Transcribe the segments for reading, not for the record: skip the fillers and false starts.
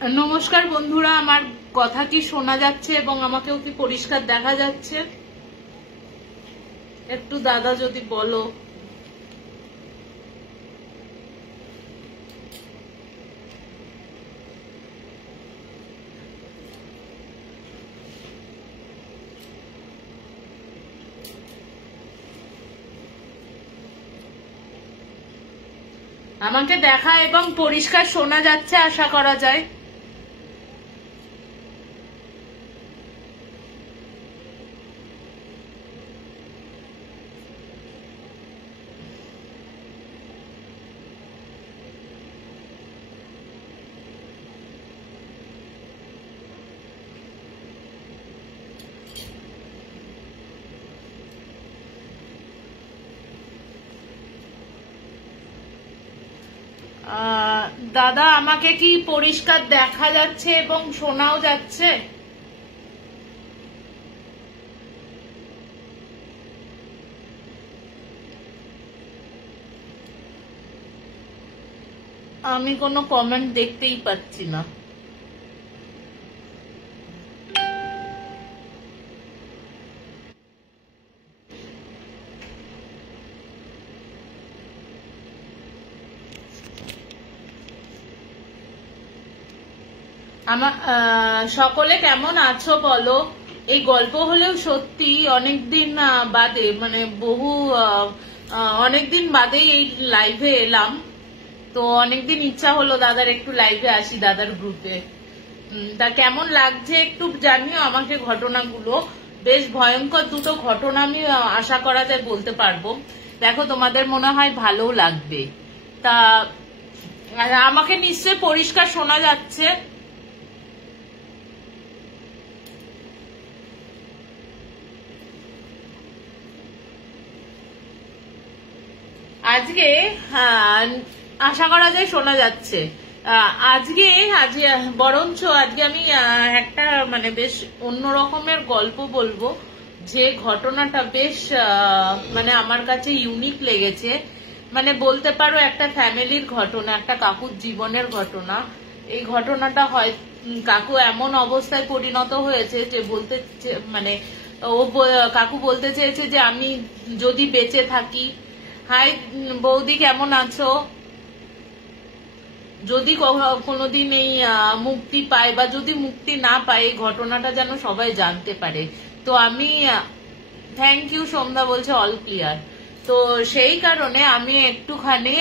নমস্কার বন্ধুরা, আমার কথা কি শোনা যাচ্ছে এবং আমাকেও কি পরিষ্কার দেখা যাচ্ছে? একটু দাদা যদি বলো। আমাকে দেখা এবং পরিষ্কার শোনা যাচ্ছে আশা করা যায়। দাদা আমাকে কি পরিষ্কার দেখা যাচ্ছে এবং শোনাও যাচ্ছে? আমি কোনো কমেন্ট দেখতেই পাচ্ছি না। আমার সকলে কেমন আছো বলো। এই গল্প হলেও সত্যি অনেকদিন বাদে, মানে অনেকদিন বাদেই এই লাইভে এলাম। তো অনেকদিন ইচ্ছা হলো দাদার একটু লাইভে আসি, দাদার গ্রুপে। তা কেমন লাগছে একটু জানিও আমাকে। ঘটনাগুলো বেশ ভয়ঙ্কর, দুটো ঘটনা আমি আশা করা যায় বলতে পারবো। দেখো তোমাদের মনে হয় ভালোও লাগবে। তা আমাকে নিশ্চয়ই পরিষ্কার শোনা যাচ্ছে। আজকে আশা করা যায় শোনা যাচ্ছে। আজকে বরঞ্চ আজকে আমি একটা মানে বেশ অন্য রকমের গল্প বলবো, যে ঘটনাটা বেশ মানে আমার কাছে ইউনিক লেগেছে। মানে বলতে পারো একটা ফ্যামিলির ঘটনা, একটা কাকুর জীবনের ঘটনা। এই ঘটনাটা হয় কাকু এমন অবস্থায় পরিণত হয়েছে যে বলতে মানে কাকু বলতে চেয়েছে যে আমি যদি বেঁচে থাকি। হাই বৌদি, কেমন আছো? যদি কোনোদিন এই মুক্তি পায় বা যদি মুক্তি না পায়, এই ঘটনাটা যেন সবাই জানতে পারে। তো আমি থ্যাংক ইউ সন্ধ্যা বলছে অল ক্লিয়ার। তো সেই কারণে আমি একটুখানি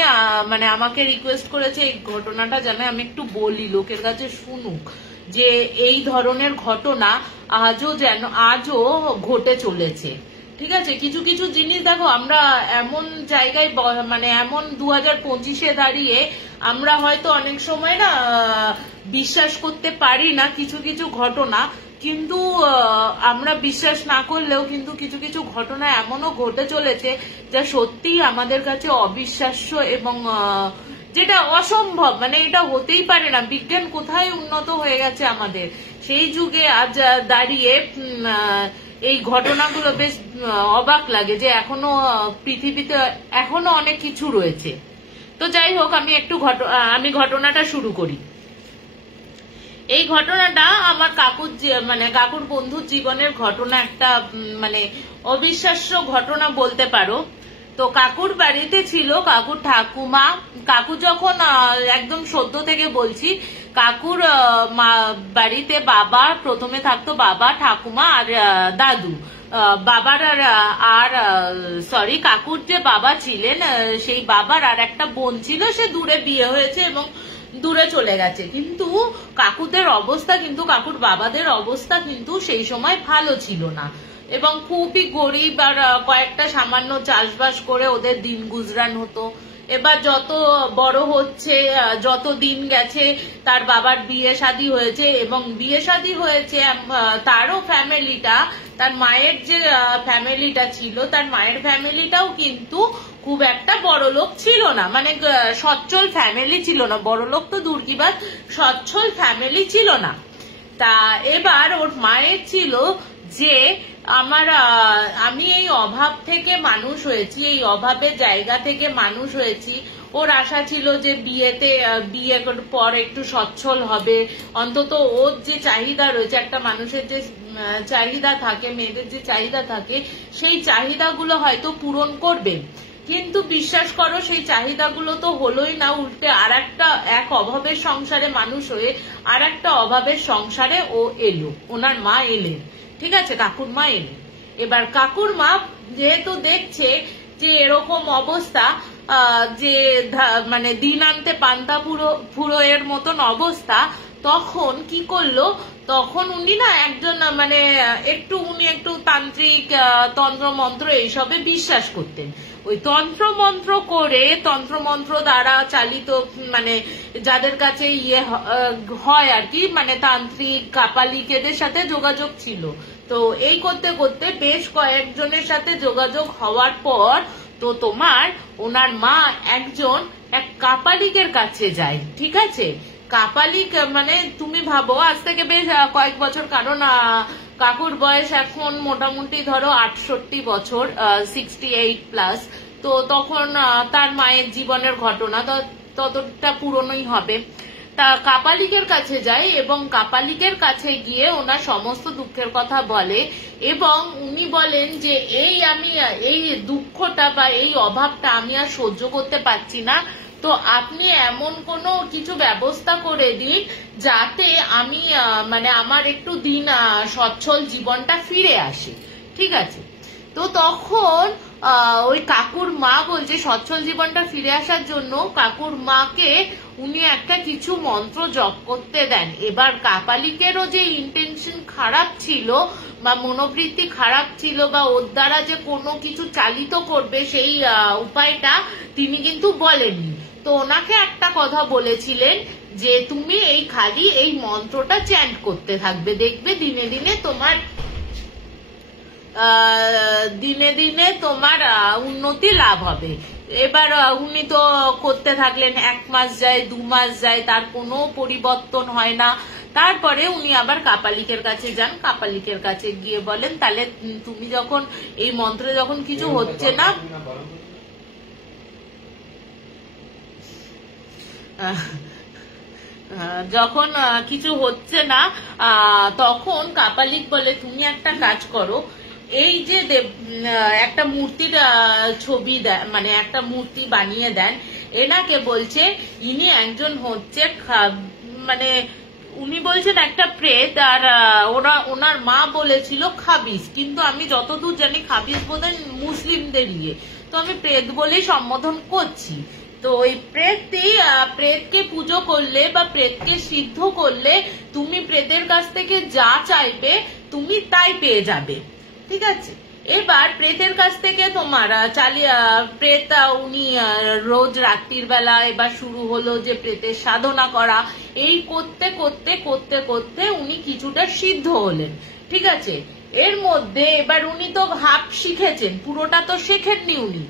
মানে আমাকে রিকোয়েস্ট করেছে এই ঘটনাটা যেন আমি একটু বলি, লোকের কাছে শুনুক যে এই ধরনের ঘটনা আজও ঘটে চলেছে। ঠিক আছে, কিছু কিছু জিনিস দেখো, আমরা এমন জায়গায় মানে এমন 2025-এ দাঁড়িয়ে আমরা হয়তো অনেক সময় না বিশ্বাস করতে পারি না কিছু কিছু ঘটনা, কিন্তু আমরা বিশ্বাস না করলেও কিন্তু কিছু কিছু ঘটনা এমনও ঘটে চলেছে যা সত্যি আমাদের কাছে অবিশ্বাস্য এবং যেটা অসম্ভব। মানে এটা হতেই পারে না। বিজ্ঞান কোথায় উন্নত হয়ে গেছে আমাদের, সেই যুগে আজ দাঁড়িয়ে এই ঘটনাগুলো বেশ অবাক লাগে যে এখনো পৃথিবীতে এখনো অনেক কিছু রয়েছে। তো যাই হোক, আমি ঘটনাটা শুরু করি। এই ঘটনাটা আমার কাকুর বন্ধুর জীবনের ঘটনা, একটা মানে অবিশ্বাস্য ঘটনা বলতে পারো। তো কাকুর বাড়িতে ছিল কাকুর ঠাকুমা। কাকু যখন একদম সদ্য থেকে বলছি, কাকুর বাড়িতে প্রথমে থাকতো বাবা, ঠাকুমা আর দাদু। কাকুর যে বাবা ছিলেন, সেই বাবার আর একটা বোন ছিল, সে দূরে বিয়ে হয়েছে এবং দূরে চলে গেছে। কিন্তু কাকুর বাবাদের অবস্থা কিন্তু সেই সময় ভালো ছিল না এবং খুবই গরিব, আর কয়েকটা সামান্য চাষবাস করে ওদের দিন গুজরান হতো। এবার যত বড় হচ্ছে, যত দিন গেছে, তার বাবার বিয়ে শাদী হয়েছে এবং বিয়ে শাদী হয়েছে তারও ফ্যামিলিটা, তার মায়ের যে ফ্যামিলিটা ছিল, তার মায়ের ফ্যামিলিটাও কিন্তু খুব একটা বড় লোক ছিল না। মানে সচ্ছল ফ্যামিলি ছিল না, বড় লোক তো দূর কি বাদ, সচ্ছল ফ্যামিলি ছিল না। তা এবার ওর মায়ের ছিল যে আমি এই অভাব থেকে মানুষ হয়েছি, এই অভাবের জায়গা থেকে মানুষ হয়েছি। ওর আশা ছিল যে বিয়ের পর একটু সচ্ছল হবে, অন্তত ওর যে চাহিদা রয়েছে, একটা মানুষের যে চাহিদা থাকে, মেয়েদের যে চাহিদা থাকে, সেই চাহিদাগুলো হয়তো পূরণ করবে। কিন্তু বিশ্বাস করো সেই চাহিদাগুলো তো হলোই না, উল্টে এক অভাবের সংসারে মানুষ হয়ে আর একটা অভাবের সংসারে ও এলো, ওনার মা এলেন। ঠিক আছে, কাকুর মা এলেন। এবার কাকুর মা যেহেতু দেখছে যে এরকম অবস্থা, যে মানে দিন আনতে পান্তা ফুরো এর মতন অবস্থা, তখন কি করলো, তখন উনি না একজন মানে উনি একটু তান্ত্রিক, তন্ত্রমন্ত্র এইসবে বিশ্বাস করতেন। ওই তন্ত্রমন্ত্র দ্বারা চালিত, মানে যাদের কাছে হয় আর কি, মানে তান্ত্রিক কাপালিকেদের সাথে যোগাযোগ ছিল। তো এই করতে করতে বেশ কয়েকজনের সাথে যোগাযোগ হওয়ার পর তো ওনার মা এক কাপালিকের কাছে যায়। ঠিক আছে, কাপালিক মানে তুমি ভাবো আজ থেকে বেশ কয়েক বছর, কারণ কাকুর বয়স এখন মোটামুটি ধরো 68 বছর, 68+। তো তখন তার মায়ের জীবনের ঘটনা ততটা পুরনোই হবে। তা কাপালিকের কাছে যায় এবং কাপালিকের কাছে গিয়ে ওনার সমস্ত দুঃখের কথা বলে এবং উনি বলেন যে এই দুঃখটা বা এই অভাবটা আমি আর সহ্য করতে পারছি না, তো আপনি এমন কোনো কিছু ব্যবস্থা করে দিন যাতে আমি মানে আমার একটু দিন সচ্ছল জীবনটা ফিরে আসে। ঠিক আছে, তো তখন ওই কাকুর মা বলছে সচ্ছল জীবনটা ফিরে আসার জন্য কাকুর মাকে উনি একটা কিছু মন্ত্র জপ করতে দেন। এবার কাপালিকেরও যে ইন্টেনশন খারাপ ছিল বা মনোবৃত্তি খারাপ ছিল বা ওর দ্বারা যে কোনো কিছু চালিত করবে সেই উপায়টা তিনি কিন্তু বলেননি। তো ওনাকে একটা কথা বলেছিলেন যে তুমি খালি এই মন্ত্রটা চ্যান্ট করতে থাকবে, দেখবে দিনে দিনে তোমার উন্নতি লাভ হবে। এবার উনি তো করতে থাকলেন, 1 মাস যায়, 2 মাস যায়, তার কোনো পরিবর্তন হয় না। তারপরে উনি আবার কাপালিকের কাছে যান, কাপালিকের কাছে গিয়ে বলেন তাহলে তুমি যখন এই মন্ত্রে যখন কিছু হচ্ছে না, যখন কিছু হচ্ছে না, তখন কাপালিক বলে তুমি একটা কাজ করো, এই যে একটা মূর্তির ছবি দেয়, মানে একটা মূর্তি বানিয়ে দেন। এনাকে বলছে ইনি একজন হচ্ছে মানে উনি বলছেন একটা প্রেত, আর ওনার মা বলেছিল খাবিজ, কিন্তু আমি যতদূর জানি খাবিজ বোধহয় মুসলিমদের ইয়ে, তো আমি প্রেত বলেই সম্বোধন করছি। তো ওই প্রেতকে পুজো করলে বা প্রেতকে সিদ্ধ করলে তুমি প্রেতের কাছ থেকে যা চাইবে তুমি তাই পেয়ে যাবে। ঠিক আছে, এবার প্রেতের কাছ থেকে তোমার প্রেত উনি রোজ রাত্রির বেলা এবার শুরু হলো যে প্রেতের সাধনা করা। এই করতে করতে করতে করতে উনি কিছুটা সিদ্ধ হলেন। ঠিক আছে, এর মধ্যে এবার উনি তো হাফ শিখেছেন, পুরোটা তো শেখেননি উনি।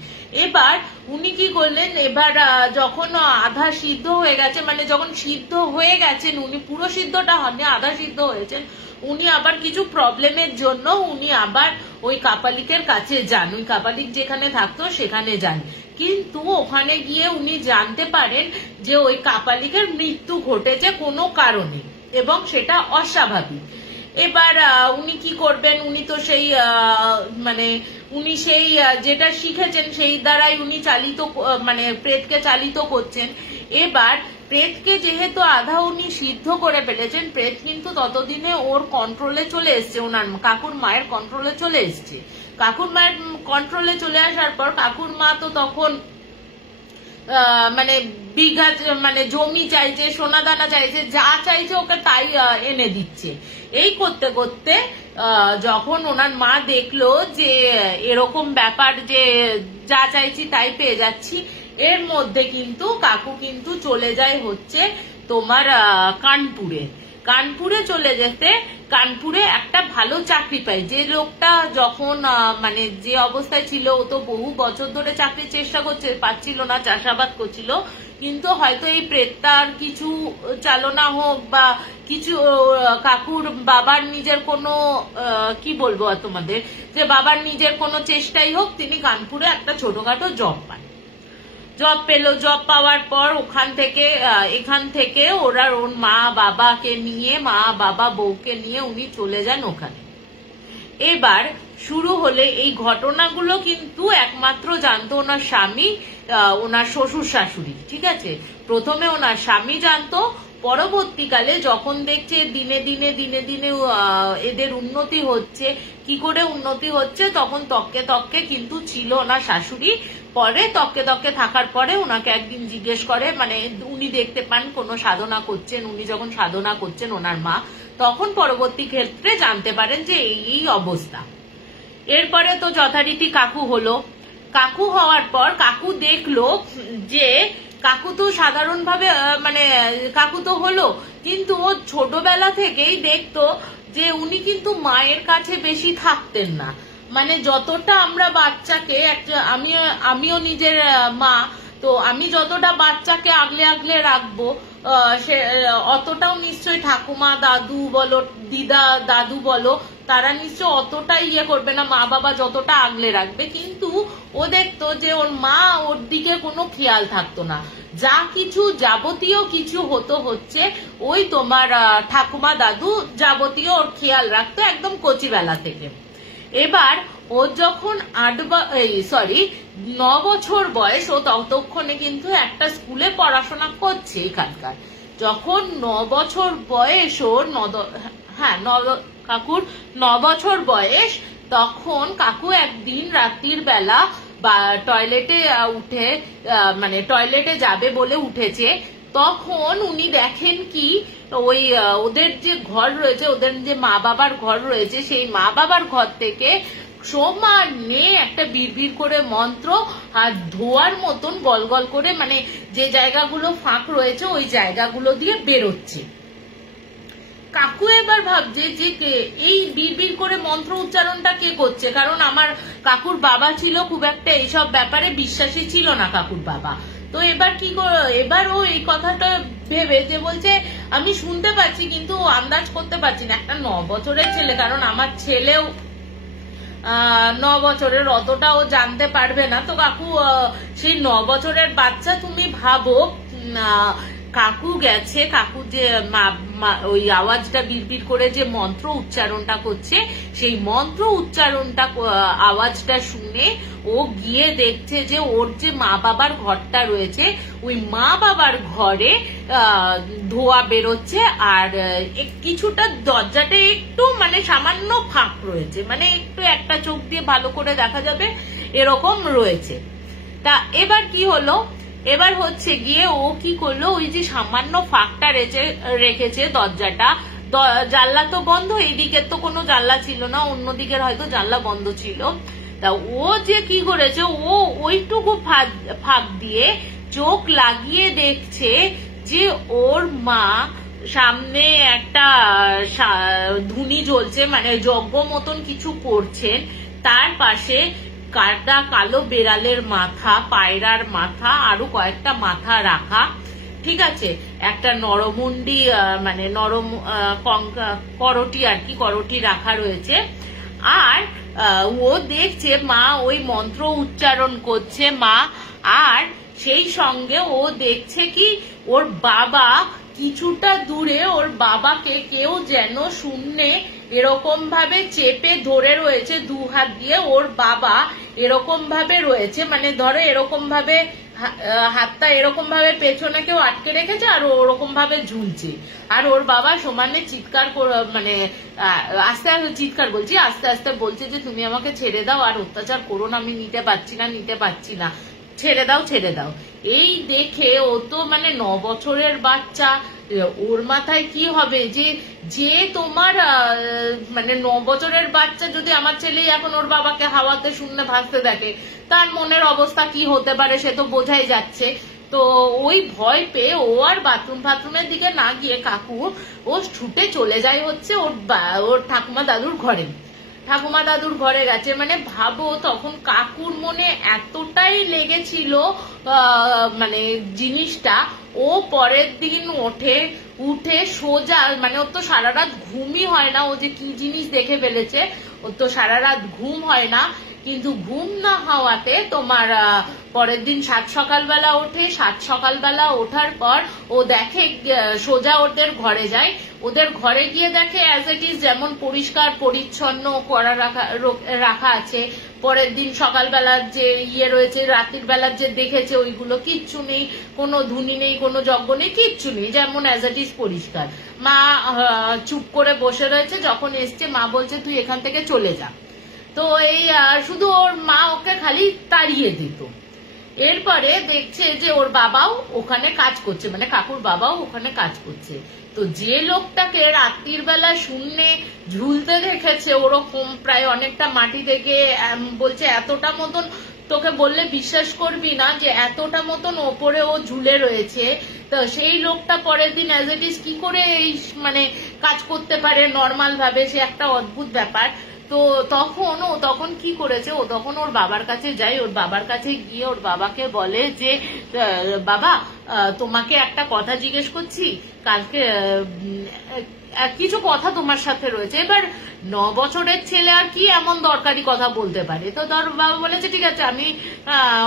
এবার উনি কি করলেন, এবার যখন আধা সিদ্ধ হয়ে গেছে, মানে যখন সিদ্ধ হয়ে গেছেন উনি, পুরো সিদ্ধটা হননি, আধা সিদ্ধ হয়েছেন, উনি আবার কিছু প্রবলেমের জন্য উনি আবার ওই কাপালিকের কাছে যান, ওই কাপালিক যেখানে থাকতো সেখানে যান। কিন্তু ওখানে গিয়ে উনি জানতে পারেন যে ওই কাপালিকের মৃত্যু ঘটেছে কোনো কারণে এবং সেটা অস্বাভাবিক। এবার উনি কি করবেন, উনি তো সেই মানে উনি সেই যেটা শিখেছেন সেই দ্বারাই উনি মানে প্রেতকে চালিত করছেন। এবার প্রেতকে যেহেতু আধা উনি সিদ্ধ করে ফেলেছেন, প্রেত কিন্তু ততদিনে ওর কন্ট্রোলে চলে এসছে, ওনার কাকুর মায়ের কন্ট্রোলে চলে এসছে। কাকুর মায়ের কন্ট্রোলে চলে আসার পর কাকুর মা তো তখন মানে বিঘা মানে জমি চাইছে, সোনা দানা চাইছে, যা চাইছে ওকে তাই এনে দিচ্ছে। এই করতে করতে যখন ওনার মা দেখলো যে এরকম ব্যাপার, যে যা চাইছি তাই পেয়ে যাচ্ছি, এর মধ্যে কিন্তু কাকু কিন্তু চলে যায় হচ্ছে তোমার কানপুরে। কানপুরে চলে যেতে, কানপুরে একটা ভালো চাকরি পায়। যে লোকটা যখন মানে যে অবস্থায় ছিল, ও তো বহু বছর ধরে চাকরির চেষ্টা করছে, পাচ্ছিল না, চাষাবাদ করছিল, কিন্তু হয়তো এই প্রেতার কিছু চালনা হোক বা কিছু কাকুর বাবার নিজের কোনো কি বলবো তোমাদের, যে বাবার নিজের কোনো চেষ্টাই হোক, তিনি কানপুরে একটা ছোটখাটো জব পান। জব পেলো, জব পাওয়ার পর এখান থেকে ওর মা বাবাকে নিয়ে, মা বাবা বউকে নিয়ে উনি চলে যান ওখানে। এবার শুরু হলে এই ঘটনাগুলো কিন্তু একমাত্র জানতো ওনার স্বামী, ওনার শ্বশুর শাশুড়ি, ঠিক আছে। প্রথমে ওনার স্বামী জানতো, পরবর্তীকালে যখন দেখছে দিনে দিনে দিনে দিনে এদের উন্নতি হচ্ছে, কি করে উন্নতি হচ্ছে, তখন তককে তককে কিন্তু ছিল ওনার শাশুড়ি। পরে তককে তককে থাকার পরে ওনাকে একদিন জিজ্ঞেস করে, মানে উনি দেখতে পান কোনো সাধনা করছেন, উনি যখন সাধনা করছেন ওনার মা, তখন পরবর্তী ক্ষেত্রে জানতে পারেন যে এই অবস্থা। এরপরে তো যথারীতি কাকু হলো। কাকু হওয়ার পর কাকু দেখলো যে কাকু তো সাধারণভাবে মানে কাকু তো হলো, কিন্তু ও ছোটবেলা থেকেই দেখতো যে উনি কিন্তু মায়ের কাছে বেশি থাকতেন না। মানে যতটা আমরা বাচ্চাকে, আমিও নিজের মা, তো আমি যতটা বাচ্চাকে আগলে আগলে রাখবো, সে অতটাও নিশ্চয়ই ঠাকুমা দাদু বলো, দিদা দাদু বলো, তারা নিশ্চয় অতটা ইয়ে করবে না, মা বাবা যতটা আগলে রাখবে। কিন্তু ও দেখতো যে ওর মা ওর দিকে কোনো খেয়াল থাকতো না, যা কিছু যাবতীয় কিছু হচ্ছে ওই তোমার ঠাকুমা দাদু যাবতীয় ওর খেয়াল রাখতো একদম কচিবেলা থেকে। এবার ও যখন 9 বছর বয়স, ও ততক্ষণে কিন্তু একটা স্কুলে পড়াশোনা করছে এখানকার। যখন 9 বছর বয়স ওর, কাকুর 9 বছর বয়স, তখন কাকু একদিন রাত্রির বেলা বা টয়লেটে উঠে, মানে টয়লেটে যাবে বলে উঠেছে, তখন উনি দেখেন কি ওই ওদের যে ঘর রয়েছে, ওদের যে মা বাবার ঘর রয়েছে, সেই মা বাবার ঘর থেকে সমানে একটা বিড়বিড় করে মন্ত্র আর ধোয়ার মতন গল গল করে, মানে যে জায়গাগুলো ফাঁক রয়েছে ওই জায়গাগুলো দিয়ে বেরোচ্ছে। কাকু এবার ভাবছে যে এই বিড়বিড় করে মন্ত্র উচ্চারণটা কে করছে, কারণ আমার কাকুর বাবা ছিল খুব একটা এইসব ব্যাপারে বিশ্বাসী ছিল না কাকুর বাবা। তো এবার ও এই কথাটা ভেবে যে বলছে আমি শুনতে পাচ্ছি কিন্তু আন্দাজ করতে পারছি না, একটা 9 বছরের ছেলে, কারণ আমার ছেলেও 9 বছরের, অতটা ও জানতে পারবে না। তো কাকু সেই 9 বছরের বাচ্চা, তুমি ভাবো কাকু গেছে, কাকু যে ওই আওয়াজটা বিড়বিড় করে যে মন্ত্র উচ্চারণটা করছে, সেই মন্ত্র উচ্চারণটা আওয়াজটা শুনে ও গিয়ে দেখছে যে ওর যে মা বাবার ঘরটা রয়েছে, ওই মা বাবার ঘরে ধোয়া বেরোচ্ছে, আর কিছুটা দরজাটা একটু মানে সামান্য ফাঁক রয়েছে, মানে একটু একটা চোখ দিয়ে ভালো করে দেখা যাবে এরকম রয়েছে। তা এবার কি হলো, এবার হচ্ছে গিয়ে ও কি করলো, ওই যে সামান্য ফাঁকটা রেখেছে দরজাটা, জানলা তো বন্ধ, এইদিকের তো কোনো জানলা ছিল না, অন্যদিকের হয়তো জানলা বন্ধ ছিল। তা ও যে কি করেছে, ও ওইটুকু ফাঁক দিয়ে চোখ লাগিয়ে দেখছে যে ওর মা সামনে একটা ধুনি জ্বলছে, মানে যজ্ঞ মতন কিছু করছেন, তার পাশে কালো বেড়ালের মাথা, পায়রার মাথা, আরো কয়েকটা মাথা রাখা, ঠিক আছে, একটা নরমুন্ডি মানে নরম করটি আর কি, করটি রাখা রয়েছে। আর ও দেখছে মা ওই মন্ত্র উচ্চারণ করছে মা, আর সেই সঙ্গে ও দেখছে কি ওর বাবা কিছুটা দূরে, ওর বাবাকে কেউ যেন শূন্যে এরকম ভাবে চেপে ধরে রয়েছে, 2 হাত দিয়ে ওর বাবা এরকম ভাবে রয়েছে, মানে ধরো এরকম ভাবে হাতটা এরকম ভাবে পেছনে কেউ আটকে রেখেছে আর ওরকম ভাবে ঝুলছে, আর ওর বাবা সমানে চিৎকার মানে আস্তে আস্তে চিৎকার বলছি, আস্তে আস্তে বলছে যে তুমি আমাকে ছেড়ে দাও, আর অত্যাচার করো না, আমি নিতে পারছি না, ছেড়ে দাও। এই দেখে ও তো মানে 9 বছরের বাচ্চা, ওর মাথায় কি হবে যে তোমার মানে 9 বছরের বাচ্চা, যদি আমার ছেলে এখন ওর বাবাকে হাওয়াতে শূন্য ভাসতে দেখে, তার মনের অবস্থা কি হতে পারে সে তো বোঝাই যাচ্ছে। তো ওই ভয় পেয়ে ও আর বাথরুমের দিকে না গিয়ে কাকু ও ছুটে চলে যায় হচ্ছে ওর ঠাকুমা দাদুর ঘরে। ঠাকুমা দাদুর ঘরে গেছে, মানে ভাবো তখন কাকুর মনে এতটাই লেগেছিল মানে জিনিসটা, ও পরের দিন উঠে সোজা, মানে ওর তো সারা রাত ঘুমই হয় না, ও যে কি জিনিস দেখে ফেলেছে, ওর তো সারা রাত ঘুম হয় না। কিন্তু ঘুম না হওয়াতে তোমার পরের দিন 7 সকালবেলা ওঠে। 7 সকালবেলা ওঠার পর ও দেখে সোজা ওদের ঘরে যায়। ওদের ঘরে গিয়ে দেখে অ্যাজ ইট ইজ যেমন পরিষ্কার পরিচ্ছন্ন করা রাখা আছে। পরের দিন সকালবেলার যে রয়েছে, রাত্রির বেলার যে দেখেছে ওইগুলো কিচ্ছু নেই, কোনো ধুনি নেই, কোনো যজ্ঞ নেই, কিচ্ছু নেই, যেমন অ্যাজ ইট ইজ পরিষ্কার। মা চুপ করে বসে রয়েছে। যখন এসছে মা বলছে তুই এখান থেকে চলে যা। তো এই শুধু ওর মা ওকে খালি তাড়িয়ে দিত। এরপরে দেখছে যে ওর বাবাও ওখানে কাজ করছে, মানে কাকুর বাবাও ওখানে কাজ করছে। তো যে লোকটাকে রাত্রির বেলা শূন্যে ঝুলতে দেখেছে ওরকম প্রায় অনেকটা মাটি থেকে, বলছে এতটা মতন, তোকে বললে বিশ্বাস করবি না যে এতটা মতন ওপরে ও ঝুলে রয়েছে। তো সেই লোকটা পরের দিন অ্যাজ ইট ইজ কি করে এই মানে কাজ করতে পারে নর্মাল ভাবে, সে একটা অদ্ভুত ব্যাপার। তো তখন কি করেছে, ও তখন ওর বাবার কাছে যায়। ওর বাবার কাছে গিয়ে ওর বাবাকে বলে যে বাবা তোমাকে একটা কথা জিজ্ঞেস করছি, কালকে কিছু কথা তোমার সাথে রয়েছে। এবার 9 বছরের ছেলে আর কি এমন দরকারি কথা বলতে পারে। তো তোর বাবা বলেছে ঠিক আছে আমি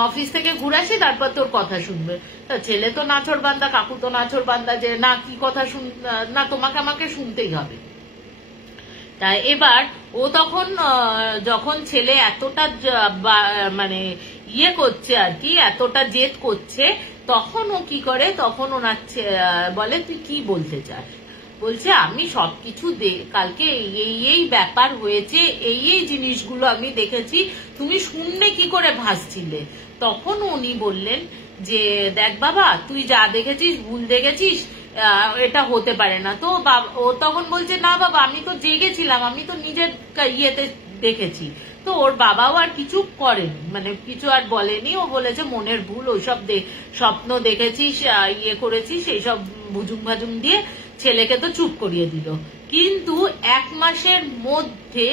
অফিস থেকে ঘুরে আসি, তারপর তোর কথা শুনবে। তা ছেলে তো নাছর বান্দা, কাকু তো নাছর বান্দা, যে না কি কথা না তোমাকে আমাকে শুনতেই হবে। তাই এবার ও তখন যখন ছেলে এতটা মানে করছে আর কি, এতটা জেদ করছে, তখন ও কি করে, তখন ওনার বলে তুই কি বলতে চাস? বলছে আমি সবকিছু কালকে এই ব্যাপার হয়েছে, এই জিনিসগুলো আমি দেখেছি, তুমি শুনলে কি করে ভাসছিলে? তখন উনি বললেন যে দেখ বাবা তুই যা দেখেছিস ভুল দেখেছিস, এটা হতে পারে না। তো ও তখন বলছে না বাবা আমি তো জেগেছিলাম, আমি তো নিজের ইয়েতে দেখেছি। তো ওর বাবাও আর কিছু করেনি, মানে কিছু আর বলেনি। ও বলেছে মনের ভুল, ওইসব স্বপ্ন দেখেছিস, করেছিস, এইসব ভুজুং ভাজুং দিয়ে ছেলেকে তো চুপ করিয়ে দিল। কিন্তু 1 মাসের মধ্যে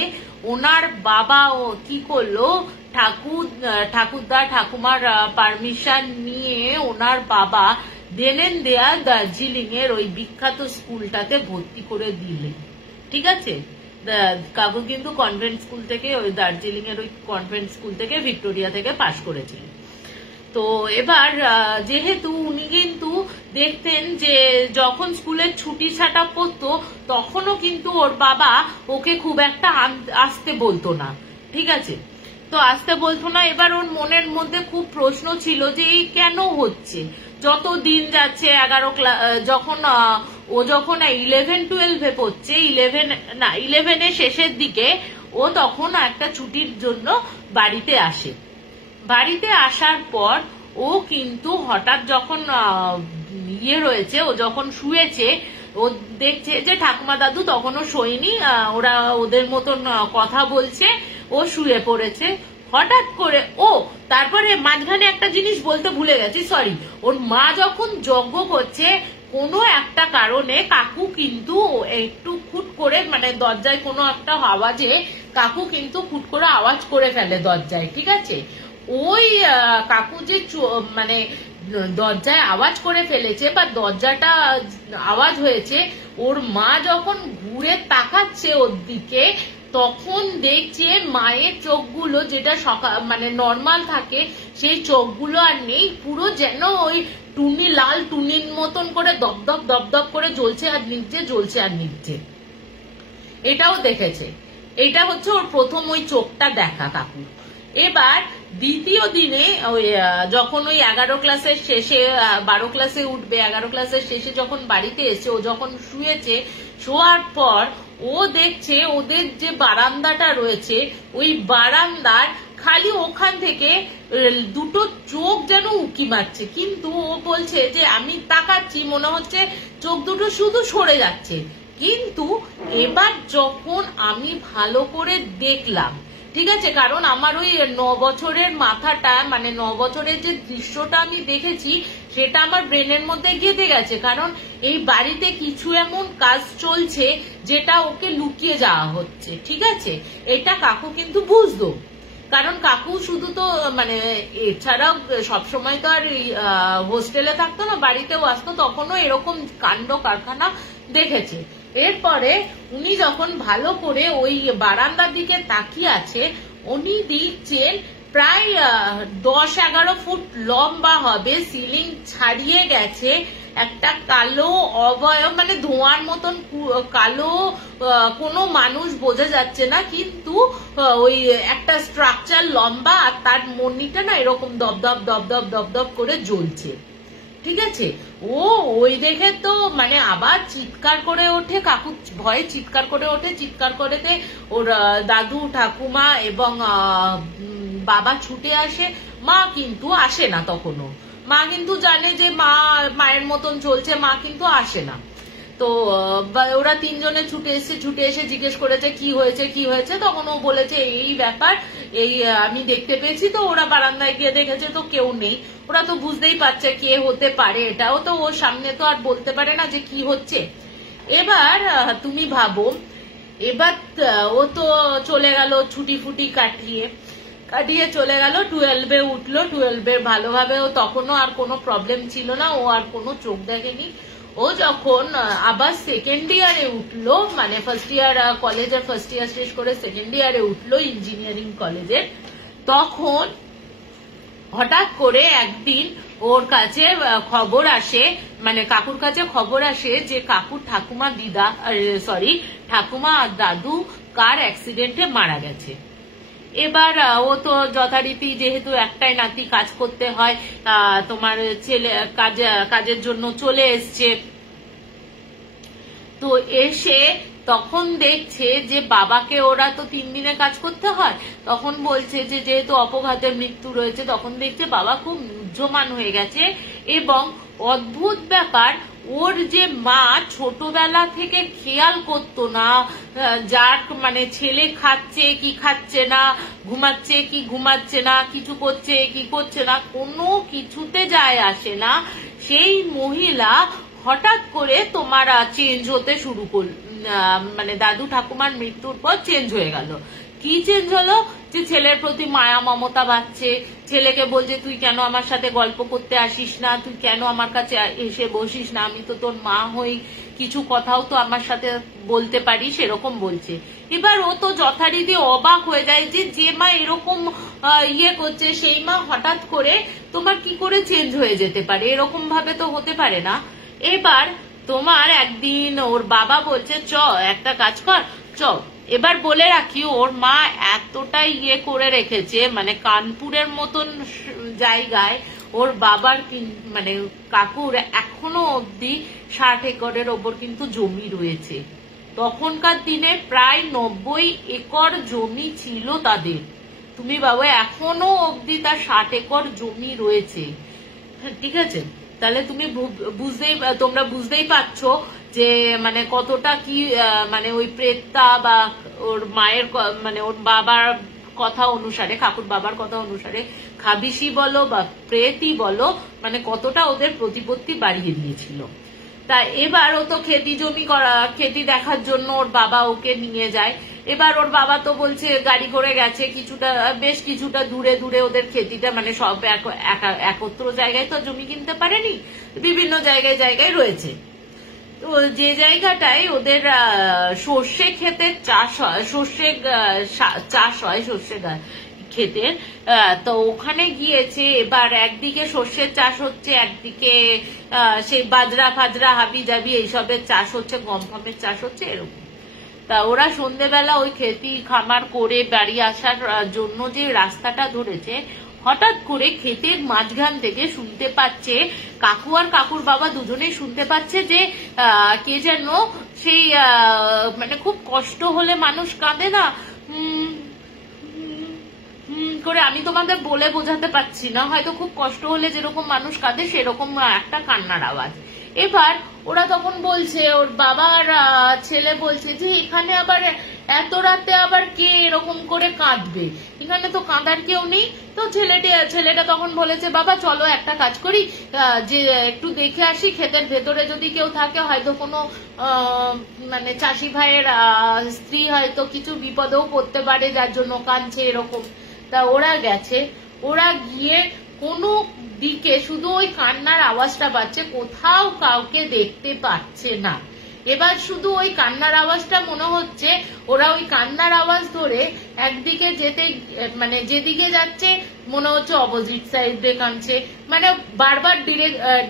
ওনার বাবা ও কি করলো, ঠাকুরদা ঠাকুমার পারমিশন নিয়ে ওনার বাবা দেলেন দেয়া দার্জিলিং এর ওই বিখ্যাত স্কুলটাতে ভর্তি করে দিলেন। ঠিক আছে, কাকু কিন্তু কনভেন্ট স্কুল থেকে, ওই দার্জিলিং এর ওই কনভেন্ট স্কুল থেকে, ভিক্টোরিয়া থেকে পাশ করেছিলেন। তো এবার যেহেতু উনি কিন্তু দেখতেন যে যখন স্কুলের ছুটি ছাটা পড়তো তখনও কিন্তু ওর বাবা ওকে খুব একটা আসতে বলতো না। ঠিক আছে, তো আসতে বলতো না। এবার ওর মনের মধ্যে খুব প্রশ্ন ছিল যে এই কেন হচ্ছে। যত দিন যাচ্ছে 11 11-12 পড়ছে, 11 শেষের দিকে ও তখন একটা ছুটির জন্য বাড়িতে আসে। বাড়িতে আসার পর ও কিন্তু হঠাৎ যখন রয়েছে, ও যখন শুয়েছে, ও দেখছে যে ঠাকুমা দাদু তখনও শোয়নি, ওরা ওদের মতন কথা বলছে, ও শুয়ে পড়েছে। হঠাৎ করে তারপরে মাঝখানে একটা জিনিস বলতে ভুলে গেছি, সরি, ওর মা যখন যজ্ঞ করছে কোনো একটা কারণে কাকু কিন্তু একটু খুট করে, মানে দরজায় কোনো একটা আওয়াজে কাকু কিন্তু খুট করে আওয়াজ করে ফেলে দরজায়। ঠিক আছে, ওই কাকু যে মানে দরজায় আওয়াজ করে ফেলেছে বা দরজাটা আওয়াজ হয়েছে, ওর মা যখন ঘুরে তাকাচ্ছে ওর দিকে, তখন দেখছে মায়ের চোখগুলো যেটা মানে নর্মাল থাকে সেই চোখগুলো আর নেই, পুরো যেন ওই লাল টুনির মতন করে দপদপ দপদপ করে জ্বলছে আর নিচ্ছে, জ্বলছে আর নিচ্ছে। এটাও দেখেছে। এটা হচ্ছে ওর প্রথম ওই চোখটা দেখা কাকু। এবার দ্বিতীয় দিনে যখন ওই 11 ক্লাসের শেষে, 12 ক্লাসে উঠবে, 11 ক্লাসের শেষে যখন বাড়িতে এসে ও যখন শুয়েছে, শোয়ার পর ও দেখছে ওদের যে বারান্দাটা রয়েছে, ওই বারান্দার খালি ওখান থেকে দুটো চোখ যেন উকি মারছে। কিন্তু ও বলছে যে আমি তাকাচ্ছি, মনে হচ্ছে চোখ দুটো শুধু সরে যাচ্ছে। কিন্তু এবার যখন আমি ভালো করে দেখলাম, ঠিক আছে, কারণ আমার ওই 9 বছরের মাথাটা, মানে 9 বছরের যে দৃশ্যটা আমি দেখেছি সেটা আমার ব্রেনের মধ্যে গেঁথে গেছে, কারণ এই বাড়িতে কিছু এমন কাজ চলছে যেটা ওকে লুকিয়ে যাওয়া হচ্ছে, ঠিক আছে? এটা কাকু কিন্তু বুঝতো, কারণ কাকু শুধু তো মানে এছাড়াও সবসময় তো আর হোস্টেলে থাকতো না, বাড়িতেও আসতো, তখনও এরকম কাণ্ড কারখানা দেখেছে। এরপরে উনি যখন ভালো করে ওই বারান্দার দিকে তাকিয়ে আছে, উনি দেখছেন প্রায় 10-11 ফুট লম্বা হবে, সিলিং ছাড়িয়ে গেছে, একটা কালো অবয়ব, মানে ধোঁয়ার মতন কালো, কোনো মানুষ বোঝা যাচ্ছে না, কিন্তু ওই একটা স্ট্রাকচার লম্বা, আর তার মনিটা না এরকম দপদপ দপদপ দপদপ করে জ্বলছে, ঠিক আছে? ওই দেখে তো মানে আবার চিৎকার করে ওঠে কাকু, ভয়ে চিৎকার করে ওঠে, চিৎকার করেতে ওর দাদু ঠাকুমা এবং বাবা ছুটে আসে। মা কিন্তু আসে না তখনও, মা কিন্তু জানে যে মায়ের মতন চলছে, মা কিন্তু আসে না। তো ওরা তিনজনে ছুটে এসে জিজ্ঞেস করেছে কি হয়েছে, তখন ও বলেছে এই ব্যাপার, এই আমি দেখতে পেয়েছি। তো ওরা বারান্দায় গিয়ে দেখেছে তো কেউ নেই, ওরা তো বুঝতেই পারছে কে হতে পারে, এটাও তো ওর সামনে তো আর বলতে পারে না যে কি হচ্ছে। এবার তুমি ভাবো, এবার ও তো চলে গেল ছুটি ফুটি কাটিয়ে চলে গেল, 12-এ উঠলো, 12-এ ভালোভাবে, ও তখনও আর কোনো প্রবলেম ছিল না, ও আর কোনো চোখ দেখেনি। ও যখন আবার সেকেন্ড ইয়ারে উঠলো, মানে ফার্স্ট ইয়ার কলেজের ফার্স্ট ইয়ার শেষ করে সেকেন্ড ইয়ারে উঠলো ইঞ্জিনিয়ারিং কলেজে, তখন হঠাৎ করে একদিন ওর কাছে খবর আসে, মানে কাকুর কাছে খবর আসে যে কাকুর ঠাকুমা আর দাদু কার অ্যাক্সিডেন্টে মারা গেছে। এবার ও তো যথারীতি, যেহেতু একটাই নাতি, কাজ করতে হয়, তোমার ছেলে কাজের জন্য চলে এসছে। তো এসে তখন দেখছে যে বাবাকে, ওরা তো 3 দিনে কাজ করতে হয়, তখন বলছে যে যেহেতু অপঘাতের মৃত্যু রয়েছে, তখন দেখছে বাবা খুব উজ্জমান হয়ে গেছে। এবং অদ্ভুত ব্যাপার, ওর যে মা ছোটবেলা থেকে খেয়াল করতো না, যার মানে ছেলে খাচ্ছে কি খাচ্ছে না, ঘুমাচ্ছে কি ঘুমাচ্ছে না, কিছু করছে কি করছে না, কোনো কিছুতে যায় আসে না, সেই মহিলা হঠাৎ করে তোমার চেঞ্জ হতে শুরু করল, মানে দাদু ঠাকুমার মৃত্যুর পর চেঞ্জ হয়ে গেল। কি চেঞ্জ হলো, যে ছেলের প্রতি মায়া মমতা বাড়ছে, ছেলেকে বলছে তুই কেন আমার সাথে গল্প করতে আসিস না, তুই কেন আমার কাছে এসে বসিস না, আমি তো তোর মা হই, কিছু কথাও তো আমার সাথে বলতে পারিস, এরকম বলছে। এবার ও তো যথারীতি অবাক হয়ে যায় যে মা এরকম ইয়ে করছে, সেই মা হঠাৎ করে তোমার কি করে চেঞ্জ হয়ে যেতে পারে, এরকম ভাবে তো হতে পারে না। এবার তোমার একদিন ওর বাবা বলছে চ একটা কাজ কর, চ। এবার বলে রাখি, ওর মা এতটাই ইয়ে করে রেখেছে, মানে কানপুরের মতন জায়গায় ওর বাবার মানে কাকুর এখনো অব্দি 60 একরের ওপর কিন্তু জমি রয়েছে। তখনকার দিনে প্রায় 90 একর জমি ছিল তাদের। তুমি বাবা, এখনো অব্দি তার 60 একর জমি রয়েছে, ঠিক আছে? তাহলে তুমি তোমরা বুঝতেই পারছো যে মানে কতটা কি, মানে ওই প্রেতটা বা ওর মায়ের, মানে ওর বাবার কথা অনুসারে, কাকুর বাবার কথা অনুসারে, খাবিসি বলো বা প্রেতই বলো, মানে কতটা ওদের প্রতিপত্তি বাড়িয়ে দিয়েছিল। তা এবার ও তো খেতি দেখার জন্য ওর বাবা ওকে নিয়ে যায়। এবার ওর বাবা তো বলছে গাড়ি করে গেছে বেশ কিছুটা দূরে দূরে ওদের খেতিটা, মানে সব একত্র জায়গায় তো জমি কিনতে পারেনি, বিভিন্ন জায়গায় রয়েছে। তো যে জায়গাটায় ওদের সর্ষে ক্ষেতের চাষ হয়, সর্ষে ক্ষেতের, তো ওখানে গিয়েছে। এবার একদিকে সর্ষের চাষ হচ্ছে, একদিকে সেই বাজরা ফাজরা হাবি জাবি এইসবের চাষ হচ্ছে, গম ফমের চাষ হচ্ছে, এরকম। তা ওরা সন্ধ্যেবেলা ওই খেতি খামার করে বাড়ি আসার জন্য যে রাস্তাটা ধরেছে, হঠাৎ করে ক্ষেতের মাঝখান থেকে শুনতে পাচ্ছে, কাকু আর কাকুর বাবা দুজনেই শুনতে পাচ্ছে যে কে যেন সেই মানে খুব কষ্ট হলে মানুষ কাঁদে না করে, আমি তোমাদের বলে বোঝাতে পারছি না, হয়তো খুব কষ্ট হলে যেরকম মানুষ কাঁদে সেরকম একটা কান্নার আওয়াজ। এবার ওরা তখন বলছে, ওর বাবার ছেলে বলছে যে এখানে আবার এত রাতে আবার কে এরকম করে কাঁদবে, এখানে তো কাঁদার কেউ নেই। তো ছেলেটা তখন বলেছে বাবা চলো একটা কাজ করি, যে একটু দেখে আসি ক্ষেতের ভেতরে যদি কেউ থাকে, হয়তো কোনো মানে চাষি ভাইয়ের স্ত্রী হয়তো কিছু বিপদেও পড়তে পারে যার জন্য কাঁদছে এরকম। তা ওরা গেছে, ওরা গিয়ে কোনো দিকে শুধু ওই কান্নার আওয়াজটা পাচ্ছে, কোথাও কাউকে দেখতে পাচ্ছে না। এবার শুধু ওই কান্নার আওয়াজটা মনে হচ্ছে ওরা ওই কান্নার আওয়াজ ধরে একদিকে যেতে মানে যেদিকে যাচ্ছে মনে হচ্ছে অপোজিট সাইডে কাঁদছে, মানে বারবার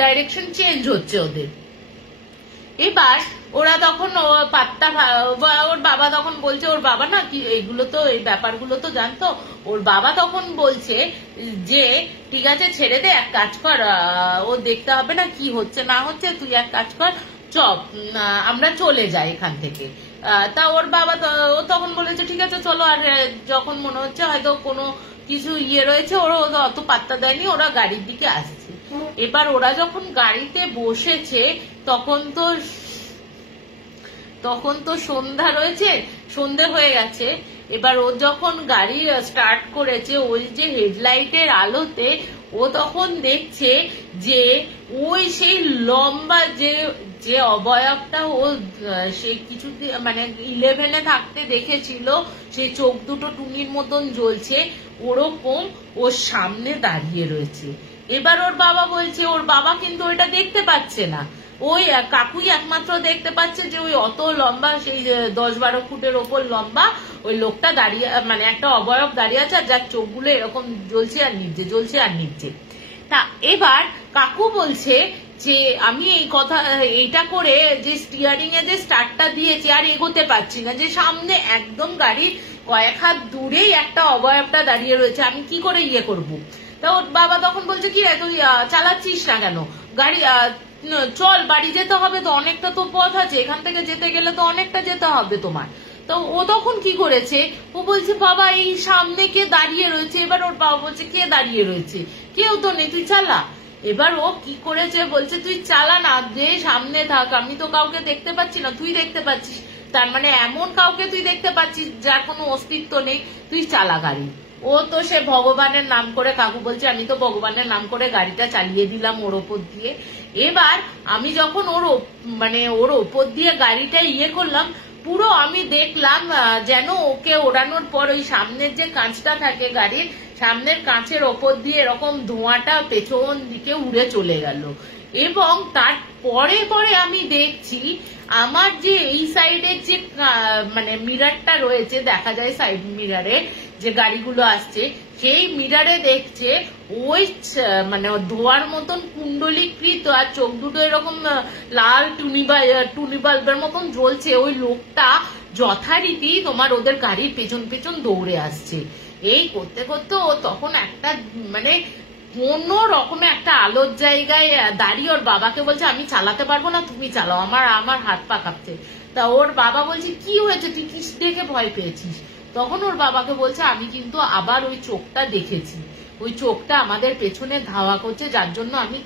ডাইরেকশন চেঞ্জ হচ্ছে ওদের। এবার ওরা তখন পাত্তা, ওর বাবা তখন বলছে, ওর বাবা না কি এইগুলো তো এই ব্যাপারগুলো তো জানতো, ওর বাবা তখন বলছে যে ঠিক আছে ছেড়ে দে, এক কাজ কর, ও দেখতে হবে না কি হচ্ছে না হচ্ছে, তুই এক কাজ কর চপ আমরা চলে যাই এখান থেকে। তা ওর বাবা ও তখন বলেছে ঠিক আছে চলো। আর যখন মনে হচ্ছে হয়তো কোনো কিছু রয়েছে, ওরা অত পাত্তা দেয়নি, ওরা গাড়ির দিকে আসছে। এবার ওরা যখন গাড়িতে বসেছে তখন তো সন্ধ্যা রয়েছে, সন্ধে হয়ে গেছে। এবার ও যখন গাড়ি স্টার্ট করেছে, ওই যে হেডলাইটের আলোতে ও তখন দেখছে যে ওই সেই লম্বা যে অবয়বটা ও সে কিছু মানে 11-এ থাকতে দেখেছিল, সেই চোখ দুটো টুনির মতন জ্বলছে, ওরকম ওর সামনে দাঁড়িয়ে রয়েছে। এবার ওর বাবা বলছে, ওর বাবা কিন্তু ওইটা দেখতে পাচ্ছে না, ওই কাকুই একমাত্র দেখতে পাচ্ছে যে ওই অত লম্বা, সেই 10-12 ফুটের ওপর লম্বা ওই লোকটা দাঁড়িয়ে, মানে একটা অবয়ব দাঁড়িয়ে আছে, আর যার চোখগুলো এরকম জ্বলছে আর নিচে জ্বলছে আর নিচে। তা এবার কাকু বলছে যে আমি এইটা করে যে স্টিয়ারিং এ যে স্টার্টটা দিয়েছি আর এগোতে পারছি না, যে সামনে একদম গাড়ির কয়েক হাত দূরেই একটা অবয়বটা দাঁড়িয়ে রয়েছে, আমি কি করে করব। তা ওর বাবা তখন বলছে কি রে তুই চালাচ্ছিস না কেন গাড়ি, চল বাড়ি যেতে হবে তো, অনেকটা তো পথ আছে, এখান থেকে যেতে গেলে তো অনেকটা যেতে হবে তোমার। তো ও তখন কি করেছে, ও বলছে বাবা এই সামনে কে দাঁড়িয়ে রয়েছে। এবার ওর বাবা বলছে কে দাঁড়িয়ে রয়েছে, কেউ তো নেই, তুই চালা। এবার ও কি করেছে, বলছে তুই চালা না, যে সামনে থাক, আমি তো কাউকে দেখতে পাচ্ছি না, তুই দেখতে পাচ্ছিস, তার মানে এমন কাউকে তুই দেখতে পাচ্ছিস যার কোনো অস্তিত্ব নেই, তুই চালা গাড়ি। ও তো সে ভগবানের নাম করে, কাকু বলছে আমি তো ভগবানের নাম করে গাড়িটা চালিয়ে দিলাম ওর ওপর দিয়ে। এবার আমি যখন ওর ওপর দিয়ে গাড়িটা করলাম, পুরো আমি দেখলাম যেন ওকে ওড়ানোর পর ওই সামনের যে কাঁচটা থাকে গাড়ির, সামনের কাঁচের ওপর দিয়ে এরকম ধোঁয়াটা পেছন দিকে উড়ে চলে গেল। এবং তার পরে আমি দেখছি আমার যে এই সাইডের যে মানে মিরারটা রয়েছে, দেখা যায় সাইড মিরারে যে গাড়িগুলো আসছে, সেই মিরারে দেখছে ওই মানে ধোয়ার মতন কুণ্ডলীকৃত আর চোখ দুটো এরকম লাল টুনি বাল্বের মতন জ্বলছে, ওই লোকটা যথারীতি তোমার ওদের গাড়ির পেছন পেছন দৌড়ে আসছে। এই করতে করতে ও তখন একটা মানে কোন রকমে একটা আলোর জায়গায় দাঁড়িয়ে ওর বাবাকে বলছে আমি চালাতে পারবো না, তুমি চালাও, আমার হাত পা কাঁপছে। তা ওর বাবা বলছে কি হয়েছে, তুই কিস দেখে ভয় পেয়েছিস? তখন ওর বাবাকে বলছে আমি কিন্তু আবার ওই চোখটা দেখেছি, ওই চোখটা আমাদের পেছনে ধাওয়া করছে, যার জন্য আমি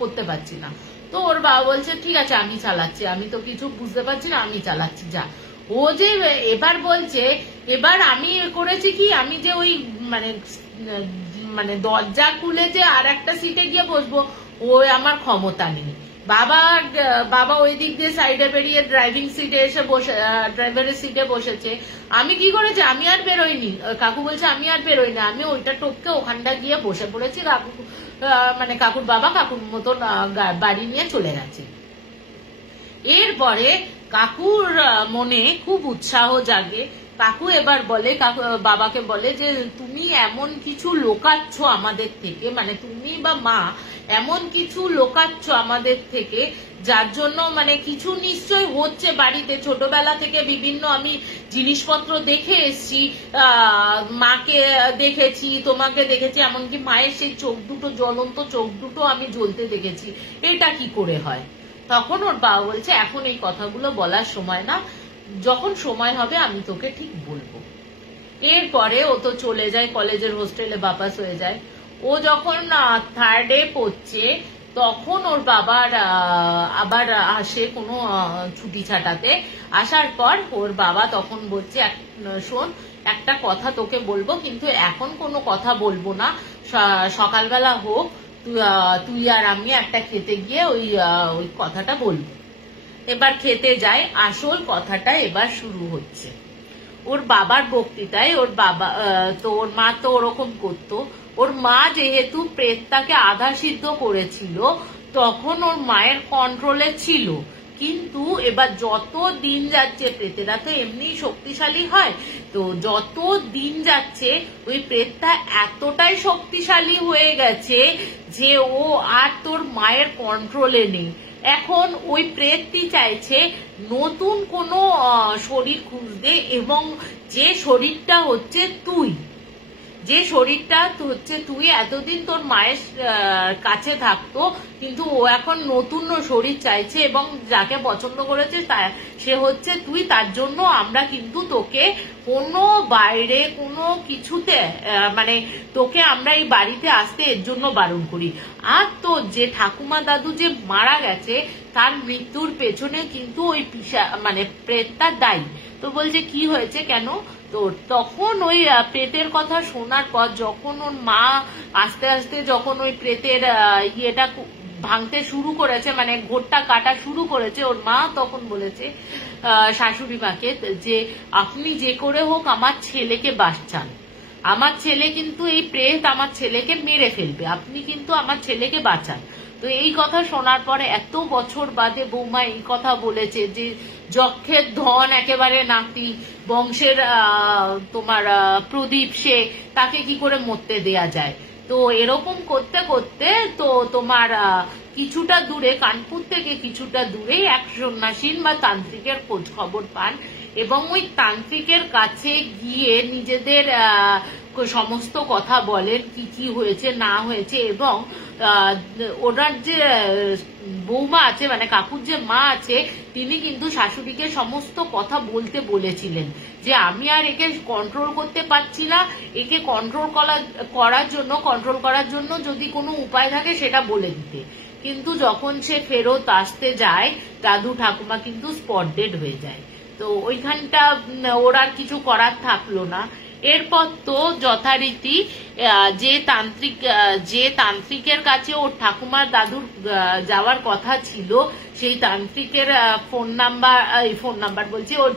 করতে পারছি না। তো ওর বাবা বলছে ঠিক আছে আমি চালাচ্ছি, আমি তো কিছু বুঝতে পারছি না, আমি চালাচ্ছি যা। ও যে এবার বলছে, এবার আমি করেছি কি, আমি যে ওই মানে দরজা খুলে যে আর একটা সিটে গিয়ে বসবো, ওই আমার ক্ষমতা নেই। বাবা ওই দিক দিয়ে সাইডে বেরিয়ে ড্রাইভিং সিটে এসে বসে, ড্রাইভারের সিটে বসেছে। আমি কি করেছি, আমি আর বেরোইনি। কাকু বলছে আমি আর বেরোই না, আমি ওইটা টপকে ওখানটা গিয়ে বসে পড়েছি। কাকু মানে কাকুর বাবা কাকুর মতন বাড়ি নিয়ে চলে গেছে। এরপরে কাকুর মনে খুব উৎসাহ জাগে। কাকু এবার বলে, বাবাকে বলে যে তুমি এমন কিছু লোকাচ্ছ আমাদের থেকে, মানে তুমি বা মা এমন কিছু লোকাচ্ছ আমাদের থেকে, যার জন্য মানে কিছু নিশ্চয় হচ্ছে বাড়িতে। ছোটবেলা থেকে বিভিন্ন আমি জিনিসপত্র দেখে এসছি, মাকে দেখেছি, তোমাকে দেখেছি, এমনকি মায়ের সেই চোখ দুটো, জ্বলন্ত চোখ দুটো আমি জ্বলতে দেখেছি। এটা কি করে হয়? তখন ওর বাবা বলছে এখন এই কথাগুলো বলার সময় না, যখন সময় হবে আমি তোকে ঠিক বলবো। এরপরে ও তো চলে যায় কলেজের হোস্টেলে, বাপাস হয়ে যায়। ও যখন 3rd-এ পড়ছে তখন ওর বাবার আবার আসে কোনো ছুটি ছাটাতে। আসার পর ওর বাবা তখন বলছে শোন একটা কথা তোকে বলবো, কিন্তু এখন কোনো কথা বলবো না, সকালবেলা হোক তুই আর আমি একটা খেতে গিয়ে ওই কথাটা বলবো। এবার খেতে যাই, আসল কথাটা এবার শুরু হচ্ছে। ওর বাবার বক্তৃতায় ওর বাবা তো ওর মা তো ওরকম করতো। ওর মা যেহেতু প্রেতটাকে আধা সিদ্ধ করেছিল তখন ওর মায়ের কন্ট্রোলে ছিল, কিন্তু এবার যত দিন যাচ্ছে, প্রেতেরা তো এমনি শক্তিশালী হয়, তো যত দিন যাচ্ছে ওই প্রেতটা এতটাই শক্তিশালী হয়ে গেছে যে ও আর তোর মায়ের কন্ট্রোলে নেই। এখন ওই প্রেতটি চাইছে নতুন কোনো শরীর খুঁজতে, এবং যে শরীরটা হচ্ছে তুই, যে শরীরটা হচ্ছে তুই এতদিন তোর মায়ের কাছে থাকতো, কিন্তু ও এখন নতুন শরীর চাইছে এবং যাকে পছন্দ করেছে সে হচ্ছে তুই। তার জন্য আমরা কিন্তু তোকে কোনো বাইরে কোনো কিছুতে মানে তোকে আমরা এই বাড়িতে আসতে এর জন্য বারণ করি। আর তো যে ঠাকুমা দাদু যে মারা গেছে তার মৃত্যুর পেছনে কিন্তু ওই মানে প্রেতটা দায়ী। তো বলছে কি হয়েছে, কেন? তো তখন ওই প্রেতের কথা শোনার পর যখন ওর মা আস্তে আস্তে যখন ওই প্রেতের ইয়েটা ভাঙতে শুরু করেছে, মানে ঘোরটা কাটা শুরু করেছে, ওর মা তখন বলেছে শাশুড়ি মাকে যে আপনি যে করে হোক আমার ছেলেকে বাঁচান, আমার ছেলে কিন্তু এই প্রেত আমার ছেলেকে মেরে ফেলবে, আপনি কিন্তু আমার ছেলেকে বাঁচান। তো এই কথা শোনার পরে এত বছর বাদে বৌমা এই কথা বলেছে যে যক্ষের ধন একেবারে নাতি, বংশের তোমার প্রদীপ, সে তাকে কি করে মরতে দেয়া যায়। তো এরকম করতে করতে তো তোমার কিছুটা দূরে, কানপুর থেকে কিছুটা দূরে এক সন্ন্যাসীন বা তান্ত্রিকের খোঁজ খবর পান, এবং ওই তান্ত্রিকের কাছে গিয়ে নিজেদের সমস্ত কথা বলেন, কি কি হয়েছে না হয়েছে। এবং ওনার যে বৌমা আছে, মানে কাকুর যে মা আছে, তিনি কিন্তু শাশুড়িকে সমস্ত কথা বলতে বলেছিলেন যে আমি আর একে কন্ট্রোল করতে পারছি না, একে কন্ট্রোল করার জন্য যদি কোনো উপায় থাকে সেটা বলে দিতে। কিন্তু যখন সে ফেরত আসতে যায় দাদু ঠাকুমা কিন্তু স্পট ডেড হয়ে যায়। তো ওইখানটা ওর আর কিছু করার থাকলো না। এরপর তো যথারীতি যে তান্ত্রিকের কাছে ওর ঠাকুমার দাদুর যাওয়ার কথা ছিল, সেই তান্ত্রিকের ফোন নাম্বার বলছি, ওর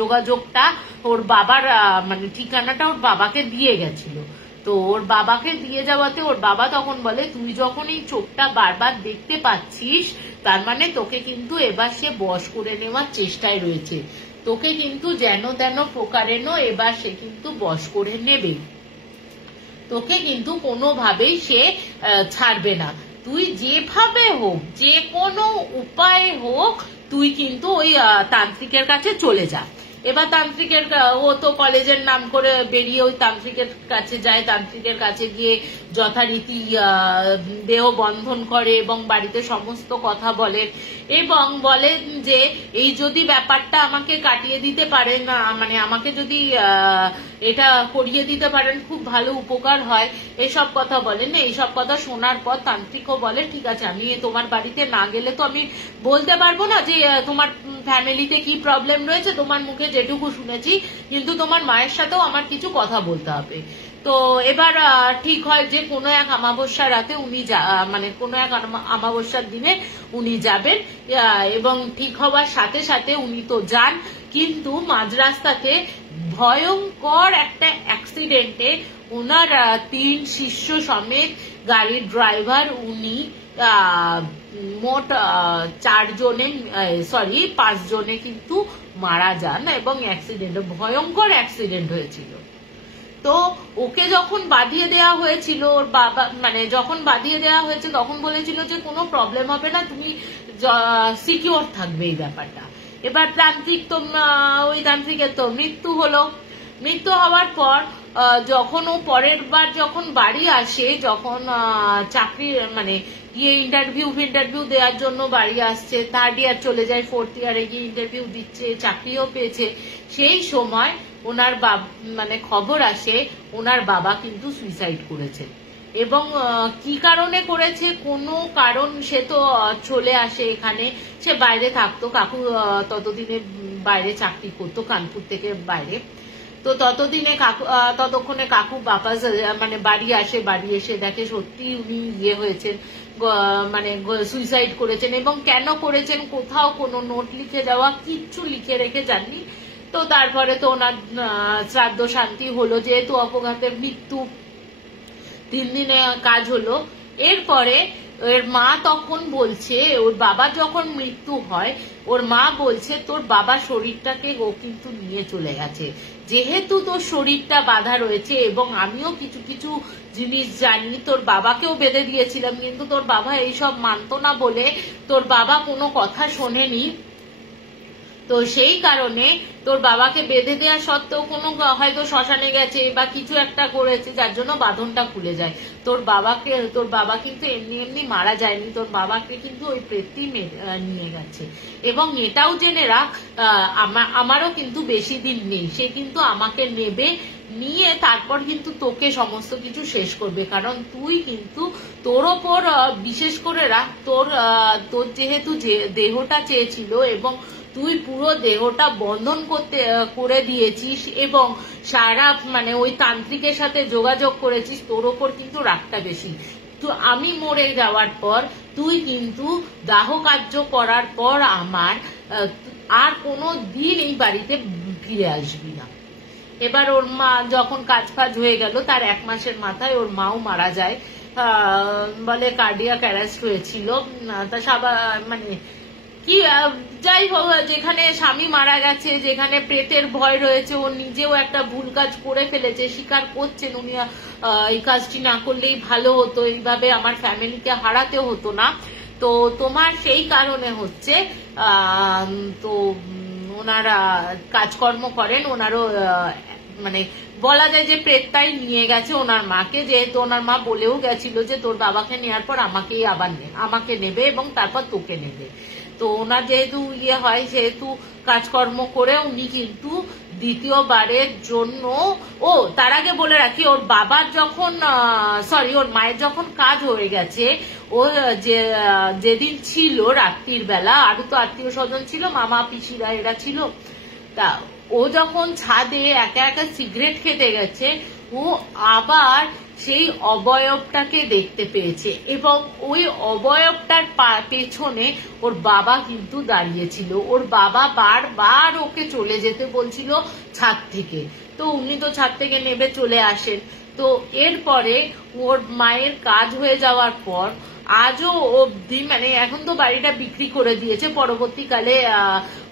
যোগাযোগটা ওর বাবার মানে ঠিকানাটা ওর বাবাকে দিয়ে গেছিল। তো ওর বাবাকে দিয়ে যাওয়াতে ওর বাবা তখন বলে তুই যখন এই চোখটা বারবার দেখতে পাচ্ছিস তার মানে তোকে কিন্তু এবার সে বশ করে নেওয়ার চেষ্টায় রয়েছে, তোকে কিন্তু যেন তেন প্রকারেণ এবার সে কিন্তু বশ করে নেবে, তোকে কিন্তু কোনোভাবেই সে ছাড়বে না। তুই যেভাবে হোক, যে কোনো উপায় হোক, তুই কিন্তু ওই তান্ত্রিকের কাছে চলে যা। এবার তান্ত্রিকের ও তো কলেজের নাম করে বেরিয়ে ওই তান্ত্রিকের কাছে যায়, তান্ত্রিকের কাছে গিয়ে যথারীতি দেহ বন্ধন করে এবং বাড়িতে সমস্ত কথা বলে, এবং বলেন যে এই যদি ব্যাপারটা আমাকে কাটিয়ে দিতে পারেন, মানে আমাকে যদি এটা করিয়ে দিতে পারেন খুব ভালো উপকার হয়, এইসব কথা বলেন। এইসব কথা শোনার পর তান্ত্রিকও বলে ঠিক আছে, আমি তোমার বাড়িতে না গেলে তো আমি বলতে পারবো না যে তোমার ফ্যামিলিতে কি প্রবলেম রয়েছে, তোমার মুখে যেটুকু শুনেছি, কিন্তু তোমার মায়ের সাথেও আমার কিছু কথা বলতে হবে। তো এবার ঠিক হয় যে কোনো এক অমাবস্যার রাতে উনি মানে কোনো এক অমাবস্যার দিনে উনি যাবেন, এবং ঠিক হওয়ার সাথে সাথে উনি তো যান, কিন্তু মাঝ রাস্তাতে ভয়ঙ্কর একটা অ্যাক্সিডেন্টে ওনার 3 শিষ্য সমেত গাড়ির ড্রাইভার উনি মোট 5 জনে কিন্তু মারা যান, এবং ভয়ঙ্কর অ্যাক্সিডেন্ট হয়েছিল। তো ওকে যখন বাঁধিয়ে দেওয়া হয়েছিল, ওর বাবা মানে যখন বাঁধিয়ে দেওয়া হয়েছে তখন বলেছিল যে কোনো প্রবলেম হবে না, তুমি সিকিওর থাকবে এই ব্যাপারটা। এবার ওই তান্ত্রিকের তো মৃত্যু হলো। মৃত্যু হওয়ার পর যখন ও পরের বার যখন বাড়ি আসে, যখন চাকরি মানে ইন্টারভিউ দেওয়ার জন্য বাড়ি আসছে, 3rd ইয়ার চলে যায়, 4th ইয়ারে গিয়ে ইন্টারভিউ দিচ্ছে, চাকরিও পেয়েছে, সেই সময় ওনার মানে খবর আসে ওনার বাবা কিন্তু সুইসাইড করেছে। এবং কি কারণে করেছে, কোনো কারণ, সে তো চলে আসে এখানে, সে বাইরে থাকতো, কাকু ততদিনে বাইরে চাকরি করতো, কানপুর থেকে বাইরে। তো ততক্ষণে কাকু বাপাস মানে বাড়ি আসে, বাড়ি এসে দেখে সত্যি উনি হয়েছেন, মানে সুইসাইড করেছেন, এবং কেন করেছেন কোথাও কোনো নোট লিখে যাওয়া কিচ্ছু লিখে রেখে যাননি। তো তারপরে তো ওনার শ্রাদ্ধ শান্তি হলো, যেহেতু অপঘাতের মৃত্যু 3 দিনে কাজ হলো। এরপরে ওর মা তখন বলছে, ওর বাবা যখন মৃত্যু হয় ওর মা বলছে তোর বাবার শরীরটাকে ও কিন্তু নিয়ে চলে গেছে, যেহেতু তোর শরীরটা বাঁধা রয়েছে, এবং আমিও কিছু কিছু জিনিস জানি, তোর বাবাকেও বেঁধে দিয়েছিলাম, কিন্তু তোর বাবা এইসব মানতো না বলে তোর বাবা কোনো কথা শোনেনি। তো সেই কারণে তোর বাবাকে বেঁধে দেওয়া সত্ত্বেও কোনো হয়তো শ্মশানে গেছে বা কিছু একটা করেছে, যার জন্য বাঁধনটা খুলে যায়। তোর বাবা কিন্তু এমনি মারা যায়নি, তোর বাবাকে কিন্তু ওই প্রেতই নিয়ে গেছে। এবং এটাও জেনে রাখ, আমারও কিন্তু বেশি দিন নেই, সে কিন্তু আমাকে নেবে, নিয়ে তারপর কিন্তু তোকে সমস্ত কিছু শেষ করবে। কারণ তুই কিন্তু তোর ওপর বিশেষ করে রাখ, তোর যেহেতু দেহটা চেয়েছিল এবং তুই পুরো দেহটা বন্ধন করে দিয়েছিস এবং সারা মানে ওই তান্ত্রিকের সাথে যোগাযোগ করেছিস, তোর ওপর কিন্তু রাগটা বেশি। তো আমি মরে যাওয়ার পর তুই কিন্তু দাহ কার্য করার পর আমার আর কোনো দিন এই বাড়িতে ফিরে আসবি না। এবার ওর মা যখন কাজ ফাজ হয়ে গেল, তার 1 মাসের মাথায় ওর মাও মারা যায়, বলে কার্ডিয়াক অ্যারেস্ট হয়েছিল। তা মানে কি যাই হোক, যেখানে স্বামী মারা গেছে, যেখানে প্রেতের ভয় রয়েছে, ও নিজেও একটা ভুল কাজ করে ফেলেছে, স্বীকার করছেন উনি এই কাজটি না করলেই ভালো হতো, এইভাবে আমার ফ্যামিলিকে হারাতেও হতো না। তো তোমার সেই কারণে হচ্ছে তো ওনারা কাজকর্ম করেন, ওনারও মানে বলা যায় যে প্রেতটাই নিয়ে গেছে ওনার মাকে, যেহেতু ওনার মা বলেও গেছিল যে তোর বাবাকে নেওয়ার পর আমাকে নেবে এবং তারপর তোকে নেবে। তো ওনার যেহেতু হয়, সেহেতু কাজকর্ম করে উনি কিন্তু দ্বিতীয়বারের জন্য, তার আগে বলে রাখি, ওর বাবার যখন ওর মায়ের যখন কাজ হয়ে গেছে, ও যেদিন ছিল রাত্রির বেলা, আরো তো আত্মীয় স্বজন ছিল, মামা পিসিরা এরা ছিল, তা ও যখন ছাদে একা একা সিগারেট খেতে গেছে, ও আবার সেই অবয়বটাকে দেখতে পেয়েছে, এবং ওই অবয়বটার পেছনে ওর বাবা কিন্তু দাঁড়িয়েছিল। ওর বাবা বারবার ওকে চলে যেতে বলছিল ছাদ থেকে, তো উনি তো ছাদ থেকে নেমে চলে আসেন। তো এরপরে ওর মায়ের কাজ হয়ে যাওয়ার পর আজও অবধি, মানে এখন তো বাড়িটা বিক্রি করে দিয়েছে, পরবর্তীকালে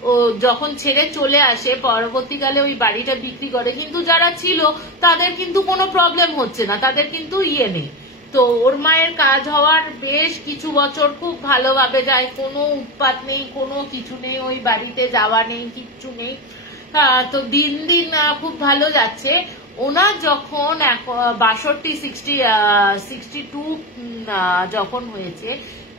ও যখন ছেড়ে চলে আসে পরবর্তীকালে ওই বাড়িটা বিক্রি করে, কিন্তু যারা ছিল তাদের কিন্তু কোনো প্রবলেম হচ্ছে না, তাদের কিন্তু নেই। তো ওর মায়ের কাজ হওয়ার বেশ কিছু বছর খুব ভালোভাবে যায়, কোনো উৎপাত নেই, কোনো কিছু নেই, ওই বাড়িতে যাওয়া নেই, কিচ্ছু নেই। তো দিন দিন খুব ভালো যাচ্ছে। ওনার যখন 62 যখন হয়েছে,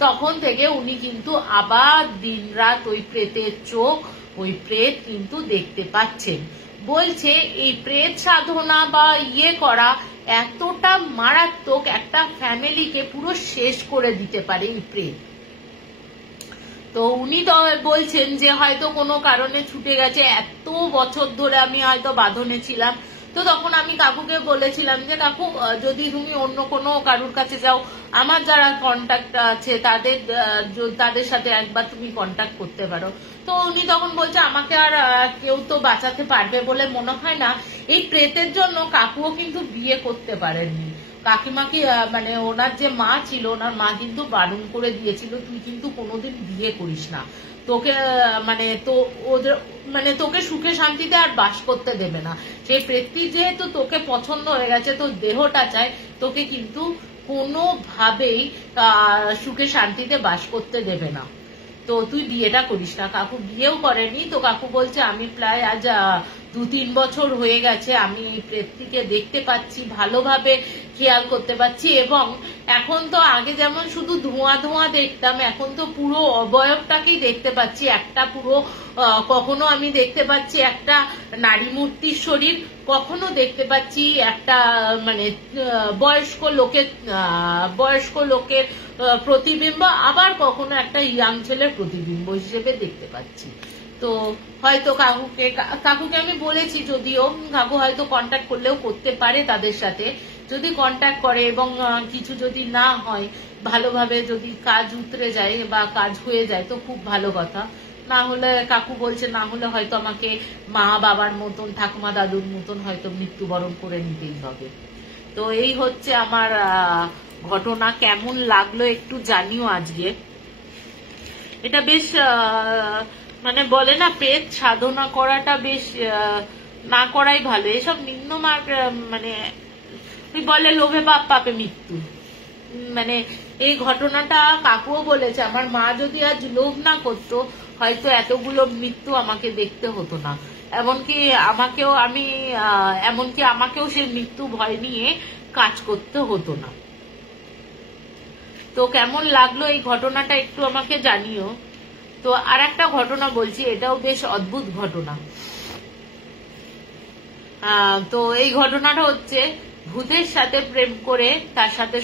তখন থেকে উনি কিন্তু আবার দিনরাত ওই প্রেতের চোখ, ওই প্রেত কিন্তু দেখতে পাচ্ছেন। বলছে এই প্রেত সাধনা বা করা এতটা মারাত্মক, একটা ফ্যামিলিকে পুরো শেষ করে দিতে পারে এই প্রেত। তো উনি তো বলছেন যে হয়তো কোনো কারণে ছুটে গেছে, এত বছর ধরে আমি হয়তো বাঁধনে ছিলাম। তো তখন আমি কাকুকে বলেছিলাম যে কাকু, যদি তুমি অন্য কোনো কারুর কাছে যাও, আমার যারা কন্ট্যাক্ট আছে তাদের সাথে একবার তুমি কন্ট্যাক্ট করতে পারো। তো উনি তখন বলছে আমাকে আর কেউ তো বাঁচাতে পারবে বলে মনে হয় না। এই প্রেতের জন্য কাকুও কিন্তু বিয়ে করতে পারেননি। কাকিমাকে মানে ওনার যে মা ছিল, ওনার মা কিন্তু বারণ করে দিয়েছিল তুই কিন্তু কোনোদিন বিয়ে করিস না, তোকে তোকে সুখে শান্তিতে আর বাস করতে দেবে না। সেই প্রেতটি যেহেতু তোকে পছন্দ হয়ে গেছে, তোর দেহটা চায়, তোকে কিন্তু কোনোভাবেই সুখে শান্তিতে বাস করতে দেবে না, তো তুই বিয়েটা করিস না। কাকু বিয়েও করেনি। তো কাকু বলছে আমি প্রায় আজ 2-3 বছর হয়ে গেছে আমি এই প্রেতটিকে দেখতে পাচ্ছি, ভালোভাবে খেয়াল করতে পারছি, এবং এখন তো আগে যেমন শুধু ধোঁয়া ধোঁয়া দেখতাম, এখন তো পুরো অবয়বটাকেই দেখতে পাচ্ছি, একটা পুরো কখনো আমি দেখতে পাচ্ছি একটা নারী মূর্তির শরীর, কখনো দেখতে পাচ্ছি একটা মানে বয়স্ক লোকের প্রতিবিম্ব, আবার কখনো একটা ইয়াং ছেলের প্রতিবিম্ব হিসেবে দেখতে পাচ্ছি। তো হয়তো কাকুকে আমি বলেছি, যদিও কাকু হয়তো কন্ট্যাক্ট করলেও করতে পারে তাদের সাথে, যদি কন্ট্যাক্ট করে এবং কিছু যদি না হয় ভালোভাবে, যদি কাজ উতরে যায় বা কাজ হয়ে যায় তো খুব ভালো কথা। না হলে কাকু বলছে না হলে হয়তো আমাকে মা বাবার মতন, ঠাকুমা দাদুর মতন হয়তো মৃত্যুবরণ করে নিতেই হবে। তো এই হচ্ছে আমার ঘটনা। কেমন লাগলো একটু জানিও আজকে। এটা বেশ মানে বলে না প্রেত সাধনা করাটা বেশ না করাই ভালো। এসব নিম্নমার্গ মানে বলে লোভে পাপ পাপে মৃত্যু, মানে এই ঘটনাটা কাকুও বলেছে আমার মা যদি আজ লোভ না করতো হয়তো এতগুলো মৃত্যু আমাকে দেখতে হতো না। এমনকি আমাকেও সেই মৃত্যু ভয় নিয়ে কাজ করতে হতো না। তো কেমন লাগলো এই ঘটনাটা একটু আমাকে জানিও। তো আর একটা ঘটনা বলছি, এটাও বেশ অদ্ভুত ঘটনা। তো এই ঘটনাটা হচ্ছে ভূতের সাথে প্রেম করে তার সাথে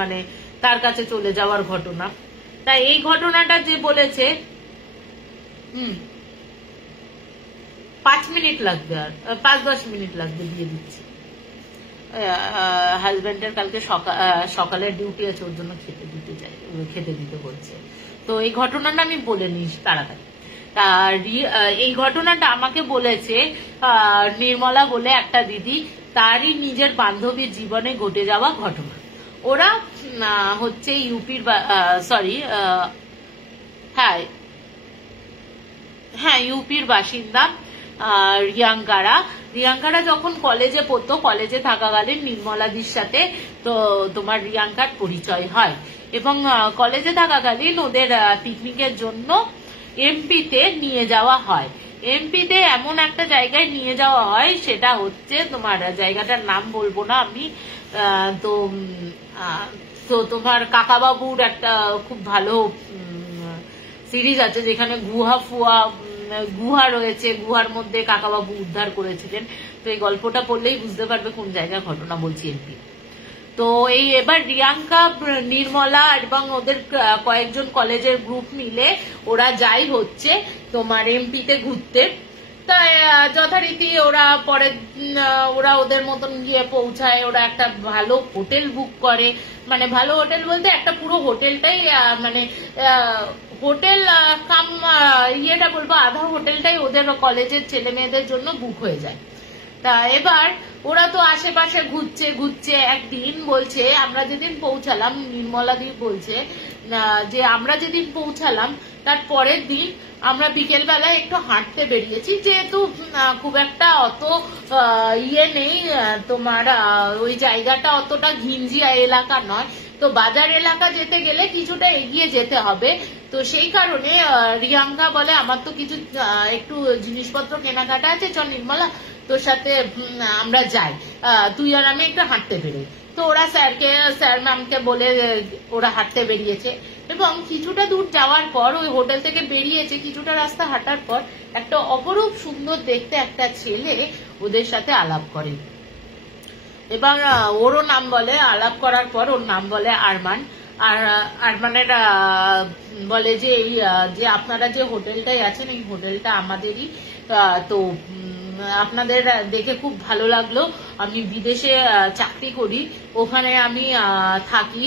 মানে তার কাছে চলে যাওয়ার ঘটনা। তাই এই ঘটনাটা যে বলেছে 5 মিনিট লাগবে, আর 5-10 মিনিট লাগবে, দিয়ে দিচ্ছি। হাজবেন্ডের কালকে সকালের ডিউটি আছে, ওর জন্য খেতে দিতে বলছে। তো এই ঘটনাটা আমি বলে নিস তাড়াতাড়ি। এই ঘটনাটা আমাকে বলেছে নির্মলা বলে একটা দিদি, তারই নিজের বান্ধবীর জীবনে ঘটে যাওয়া ঘটনা। ওরা হচ্ছে ইউপির ইউপির বাসিন্দা রিয়াঙ্কারা যখন কলেজে পড়তো, কলেজে থাকাকালীন নির্মলাদির সাথে তো তোমার রিয়াঙ্কার পরিচয় হয় এবং কলেজে থাকাকালীন ওদের পিকনিকের জন্য এমপিতে নিয়ে যাওয়া হয়। এমপিতে এমন একটা জায়গায় নিয়ে যাওয়া হয়, সেটা হচ্ছে তোমার জায়গাটার নাম বলবো না আমি। তো তোমার কাকাবাবুর একটা খুব ভালো সিরিজ আছে যেখানে গুহা রয়েছে, গুহার মধ্যে কাকাবাবু উদ্ধার করেছিলেন। তো এই গল্পটা পড়লেই বুঝতে পারবে কোন জায়গার ঘটনা বলছি, এমপি। তো এই এবার রিয়াঙ্কা, নির্মলা এবং ওদের কয়েকজন কলেজের গ্রুপ মিলে ওরা যাই হচ্ছে তোমার এমপিতে ঘুরতে। তাই যথারীতি ওরা ওদের মতন গিয়ে পৌঁছায়। ওরা একটা ভালো হোটেল বুক করে, মানে ভালো হোটেল বলতে একটা পুরো হোটেলটাই মানে হোটেল কাম ইয়েটা বলবো, আধা হোটেলটাই ওদের কলেজের ছেলে মেয়েদের জন্য বুক হয়ে যায়। তা এবার ওরা তো আশেপাশে ঘুরছে। একদিন বলছে আমরা যেদিন পৌঁছালাম, নির্মলাদি বলছে যে আমরা যেদিন পৌঁছালাম তার পরের দিন আমরা বিকেল বেলায় একটু হাঁটতে বেরিয়েছি, যেহেতু খুব একটা অত ইয়ে নেই, তোমার ওই জায়গাটা অতটা ঘিঞ্জিয়া এলাকা নয়, তো বাজার এলাকা যেতে গেলে কিছুটা এগিয়ে যেতে হবে। তো সেই কারণে রিয়াঙ্কা বলে আমার তো কিছু একটু জিনিসপত্র কেনাকাটা আছে, চল নির্মলা তোর সাথে আমরা যাই, তুই আর আমি একটু হাঁটতে বেরোই। তো ওরা স্যার ম্যামকে বলে ওরা হাঁটতে বেরিয়েছে এবং কিছুটা দূর যাওয়ার পর ওই হোটেল থেকে বেরিয়েছে, কিছুটা রাস্তা হাঁটার পর একটা অপরূপ সুন্দর দেখতে একটা ছেলে ওদের সাথে আলাপ করে। এবার ওরও নাম বলে, আলাপ করার পর ওর নাম বলে আরমান। আর আরমানের বলে যে এই যে আপনারা যে হোটেলটায় আছেন এই হোটেলটা আমাদেরই, তো আপনাদের দেখে খুব ভালো লাগলো, আমি বিদেশে চাকরি করি, ওখানে আমি থাকি,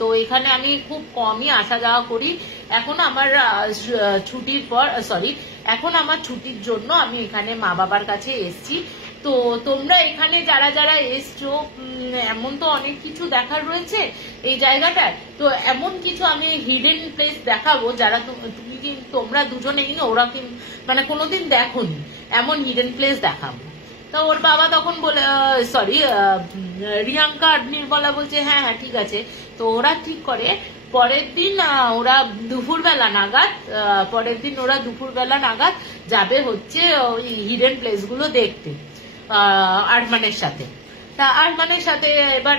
তো এখানে আমি খুব কমই আসা যাওয়া করি। এখন আমার ছুটির জন্য আমি এখানে মা বাবার কাছে এসছি। তো তোমরা এখানে যারা যারা এসছো, এমন তো অনেক কিছু দেখার রয়েছে এই জায়গাটায়, তো এমন কিছু আমি হিডেন প্লেস দেখাবো যারা তোমরা দুজনেই ওরা মানে কোনোদিন দেখোনি, এমন হিডেন প্লেস দেখাবো। তো ওর বাবা তখন বলে রিয়াঙ্কা আর নির্মলা বলছে হ্যাঁ ঠিক আছে। তো ওরা ঠিক করে পরের দিন ওরা দুপুরবেলা নাগাদ যাবে হচ্ছে ওই হিডেন প্লেস গুলো দেখতে আরমানের সাথে। তা আরমানের সাথে এবার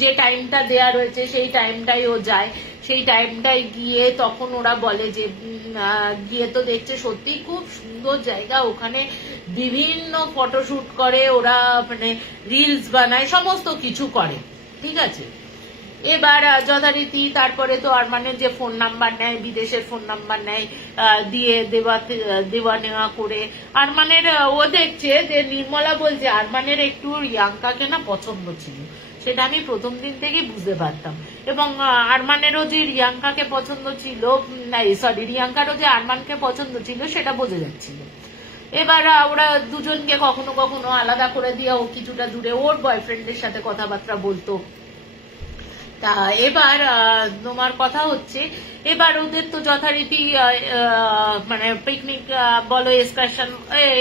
যে টাইমটা দেয়া রয়েছে সেই টাইমটাই ও যায়। সেই টাইমটায় গিয়ে তখন ওরা বলে যে গিয়ে তো দেখছে সত্যি খুব সুন্দর জায়গা, ওখানে বিভিন্ন ফটোশুট করে ওরা, মানে রিলস বানায়, সমস্ত কিছু করে, ঠিক আছে। এবার যথারীতি তারপরে তো আরমানের যে ফোন নাম্বার নেয়, বিদেশের ফোন নাম্বার নেয়, দিয়ে দেওয়া নেওয়া করে আরমানের ও দেখছে যে নির্মলা বলছে আরমানের একটু রিয়াঙ্কাকে না পছন্দ ছিল, সেটা আমি প্রথম দিন থেকেই বুঝতে পারতাম। এবং আরমানেরও যে রিয়াঙ্কাকে পছন্দ ছিল, রিয়াঙ্কারও যে আরমানকে পছন্দ ছিল সেটা বোঝা যাচ্ছিল। এবার ওরা দুজনকে কখনো কখনো আলাদা করে দিয়ে ও কিছুটা দূরে ওর বয়ফ্রেন্ডের সাথে কথাবার্তা বলতো। তা এবার তোমার কথা হচ্ছে, এবার ওদের তো যথারীতি মানে পিকনিক বলো,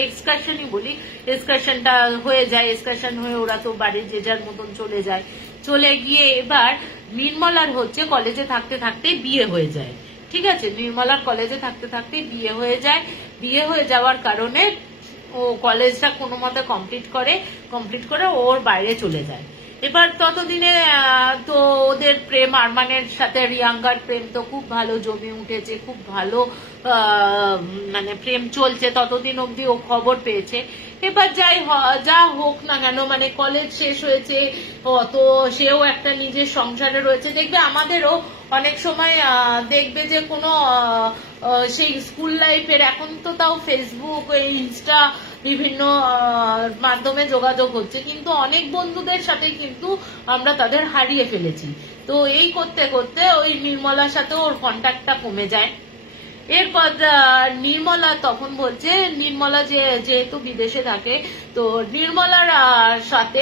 এক্সকারশনই বলি, এক্সকারশনটা হয়ে যায়। এক্সকারশন হয়ে ওরা তো বাড়ির যে যার মতন চলে যায়। চলে গিয়ে এবার নির্মলার হচ্ছে কলেজে থাকতে থাকতেই বিয়ে হয়ে যায়। ঠিক আছে, নির্মলার কলেজে থাকতে থাকতেই বিয়ে হয়ে যায়। বিয়ে হয়ে যাওয়ার কারণে ও কলেজটা কোনো মতে কমপ্লিট করে ওর বাইরে চলে যায়। এবার ততদিনে তো ওদের প্রেম, আরমানের সাথে রিয়াঙ্কার প্রেম তো খুব ভালো জমে উঠেছে, খুব ভালো মানে প্রেম চলছে। ততদিন অবধি ও খবর পেয়েছে। এবার যা হোক না কেন, মানে কলেজ শেষ হয়েছে, তো সেও একটা নিজের সংসারে রয়েছে। দেখবে আমাদেরও অনেক সময় দেখবে যে কোনো সেই স্কুল লাইফের, এখন তো তাও ফেসবুক, ইনস্টা বিভিন্ন মাধ্যমে যোগাযোগ হচ্ছে, কিন্তু অনেক বন্ধুদের সাথে কিন্তু আমরা তাদের হারিয়ে ফেলেছি। তো এই করতে করতে ওই নির্মলার সাথে ওর কন্ট্যাক্টটা কমে যায়। এরপর নির্মলা তখন বলছে, নির্মলা যেহেতু বিদেশে থাকে, তো নির্মলার সাথে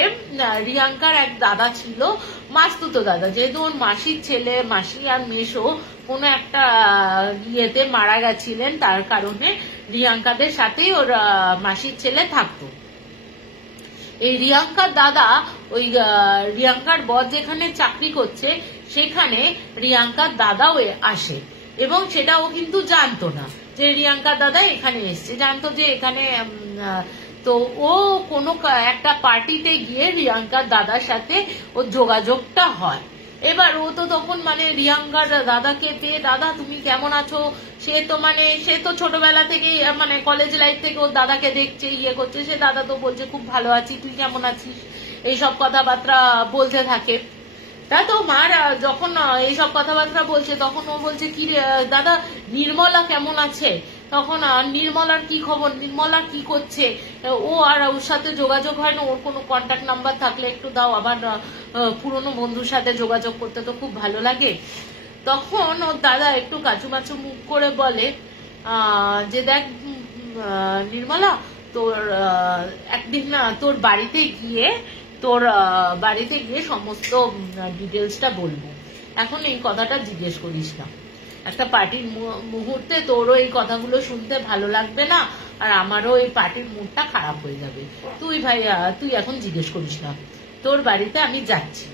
রিয়াঙ্কার এক দাদা ছিল, মাস্তুতো দাদা, যেহেতু ওর মাসির ছেলে, মাসি আর মেশো কোনো একটা ইয়েতে মারা গেছিলেন, তার কারণে রিয়াঙ্কাদের সাথেই ওর মাসির ছেলে থাকতো। এই রিয়াঙ্কার দাদা, ওই রিয়াঙ্কার বর যেখানে চাকরি করছে সেখানে রিয়াঙ্কার দাদাও আসে, এবং সেটা ও কিন্তু জানতো না যে রিয়াঙ্কার দাদা এখানে এসছে। জানতো যে এখানে, তো ও কোনো একটা পার্টিতে গিয়ে রিয়াঙ্কার দাদার সাথে ওর যোগাযোগটা হয়। এবার ও তো তখন মানে রিয়াঙ্কার দাদাকে পেয়ে, দাদা তুমি কেমন আছো, সে তো ছোটবেলা থেকেই মানে কলেজ লাইফ থেকে ওর দাদাকে দেখছে, ইয়ে করছে। সে দাদা তো বলছে খুব ভালো আছি, তুই কেমন আছিস, এইসব কথাবার্তা বলতে থাকে। তা তো মার যখন এইসব কথাবার্তা বলছে, তখন ও বলছে কি দাদা, নির্মলা কেমন আছে? তখন নির্মলার কি খবর, নির্মলা কি করছে? ও আর ওর সাথে যোগাযোগ হয় না, ওর কোনো কন্ট্যাক্ট নাম্বার থাকলে একটু দাও, আবার পুরনো বন্ধুর সাথে যোগাযোগ করতে তো খুব ভালো লাগে। তখন ওর দাদা একটু কাচুমাচু মুখ করে বলে যে দেখ নির্মলা, তোর একদিন না তোর বাড়িতে গিয়ে সমস্ত ডিটেলসটা বলবো, এখন এই কথাটা জিজ্ঞেস করিস না। একটা পার্টির মুহূর্তে তোরও এই কথাগুলো শুনতে ভালো লাগবে না, আর আমারও এই পার্টির মুডটা খারাপ হয়ে যাবে। তুই এখন জিজ্ঞেস করিস না, তোর বাড়িতে আমি যাচ্ছি।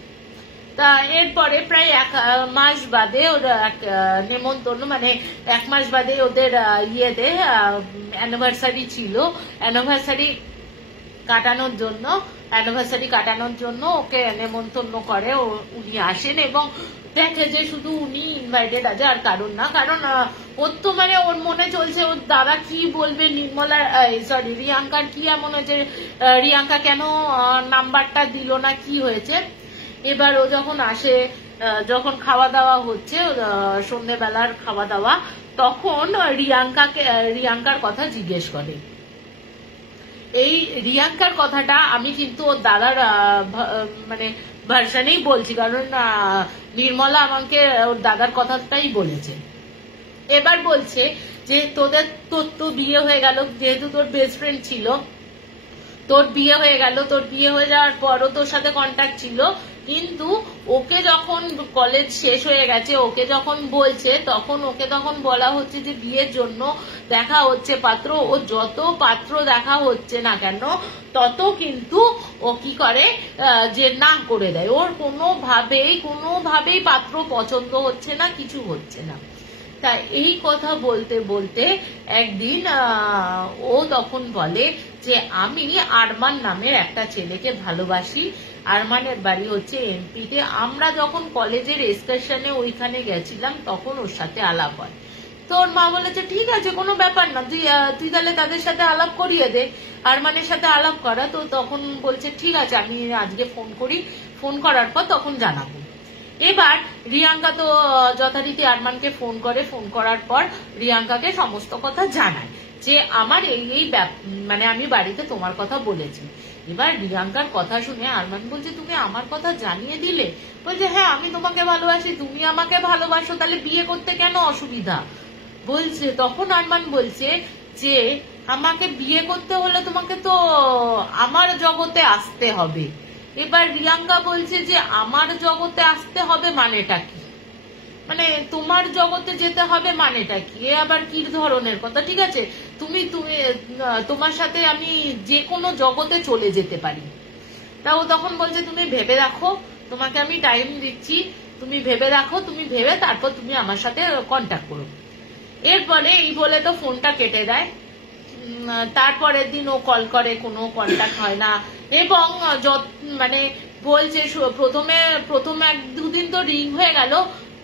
তা এরপরে প্রায় 1 মাস বাদে ওর নেমন্তন্ন, মানে 1 মাস বাদে ওদের ইয়েতে অ্যানিভার্সারি ছিল। অ্যানিভার্সারি কাটানোর জন্য ওকে নেমন্তন্ন করে, উনি আসেন এবং দেখে যে শুধু উনি ইনভাইটেড আছে, আর কারণ না। কারণ ওর তো মানে ওর মনে চলছে ওর দাদা কি বলবে, রিয়াঙ্কার কি এমন হয়েছে, রিয়াঙ্কা কেন নাম্বারটা দিল না, কি হয়েছে। এবার ও যখন আসে, যখন খাওয়া দাওয়া হচ্ছে, সন্ধ্যেবেলার খাওয়া দাওয়া, তখন রিয়াঙ্কার কথা জিজ্ঞেস করে। এই রিয়াঙ্কার কথাটা আমি কিন্তু ওর দাদার মানে ভার্সনেই বলছি, কারণ নির্মলা আমাকে ওর দাদার কথাটাই বলেছে। এবার বলছে যে তোর তো বিয়ে হয়ে গেল, যেহেতু তোর বেস্ট ফ্রেন্ড ছিল, তোর বিয়ে হয়ে গেল, তোর বিয়ে হয়ে যাওয়ার পরও তোর সাথে কন্ট্যাক্ট ছিল, কিন্তু ওকে যখন কলেজ শেষ হয়ে গেছে, ওকে যখন বলছে, তখন বলা হচ্ছে যে বিয়ের জন্য দেখা হচ্ছে পাত্র। ও যত পাত্র দেখা হচ্ছে না কেন, তত কিন্তু ও কি করে যে না করে দেয়। ওর কোনোভাবেই পাত্র পছন্দ হচ্ছে না, কিছু হচ্ছে না। তা এই কথা বলতে বলতে একদিন ও তখন বলে যে আমি আরমান নামের একটা ছেলেকে ভালোবাসি, আরমানের বাড়ি হচ্ছে এমপিতে। আমরা যখন কলেজের এক্সকারশনে ওইখানে গেছিলাম, তখন ওর সাথে আলাপ হয়। তোর মা বলেছে ঠিক আছে, কোনো ব্যাপার না, তুই তাহলে তাদের সাথে আলাপ করিয়ে দে, আরমানের সাথে আলাপ করা। তো তখন বলছে ঠিক আছে, আমি আজকে ফোন করি, ফোন করার পর তখন জানাবো। এবার রিয়াঙ্কা তো যথারীতি আরমানকে ফোন করে, ফোন করার পর রিয়াঙ্কাকে সমস্ত কথা জানায় যে আমার এই মানে আমি বাড়িতে তোমার কথা বলেছি। এবার রিয়াঙ্কার কথা শুনে আরমান বলছে তুমি আমার কথা জানিয়ে দিলে? বলছে হ্যাঁ আমি তোমাকে ভালোবাসি, তুমি আমাকে ভালোবাসো, তাহলে বিয়ে করতে কেন অসুবিধা? বলছে তখন আরমান বলছে যে আমাকে বিয়ে করতে হলে তোমাকে তো আমার জগতে আসতে হবে। এবার রিয়াঙ্কা বলছে যে আমার জগতে আসতে হবে মানেটা কি, মানে তোমার জগতে যেতে হবে মানেটা কি? এ আবার কি ধরনের কথা? ঠিক আছে তুমি তুমি তোমার সাথে আমি যে কোনো জগতে চলে যেতে পারি। তা ও তখন বলছে তুমি ভেবে রাখো, তোমাকে আমি টাইম দিচ্ছি, তুমি ভেবে রাখো, তুমি ভেবে তারপর তুমি আমার সাথে কন্ট্যাক্ট করো। এরপরে এই বলে তো ফোনটা কেটে দেয়। তারপরের দিন ও কল করে, কোনো কন্ট্যাক্ট হয় না। এবং মানে বলছে প্রথমে 1-2 দিন তো রিং হয়ে গেল,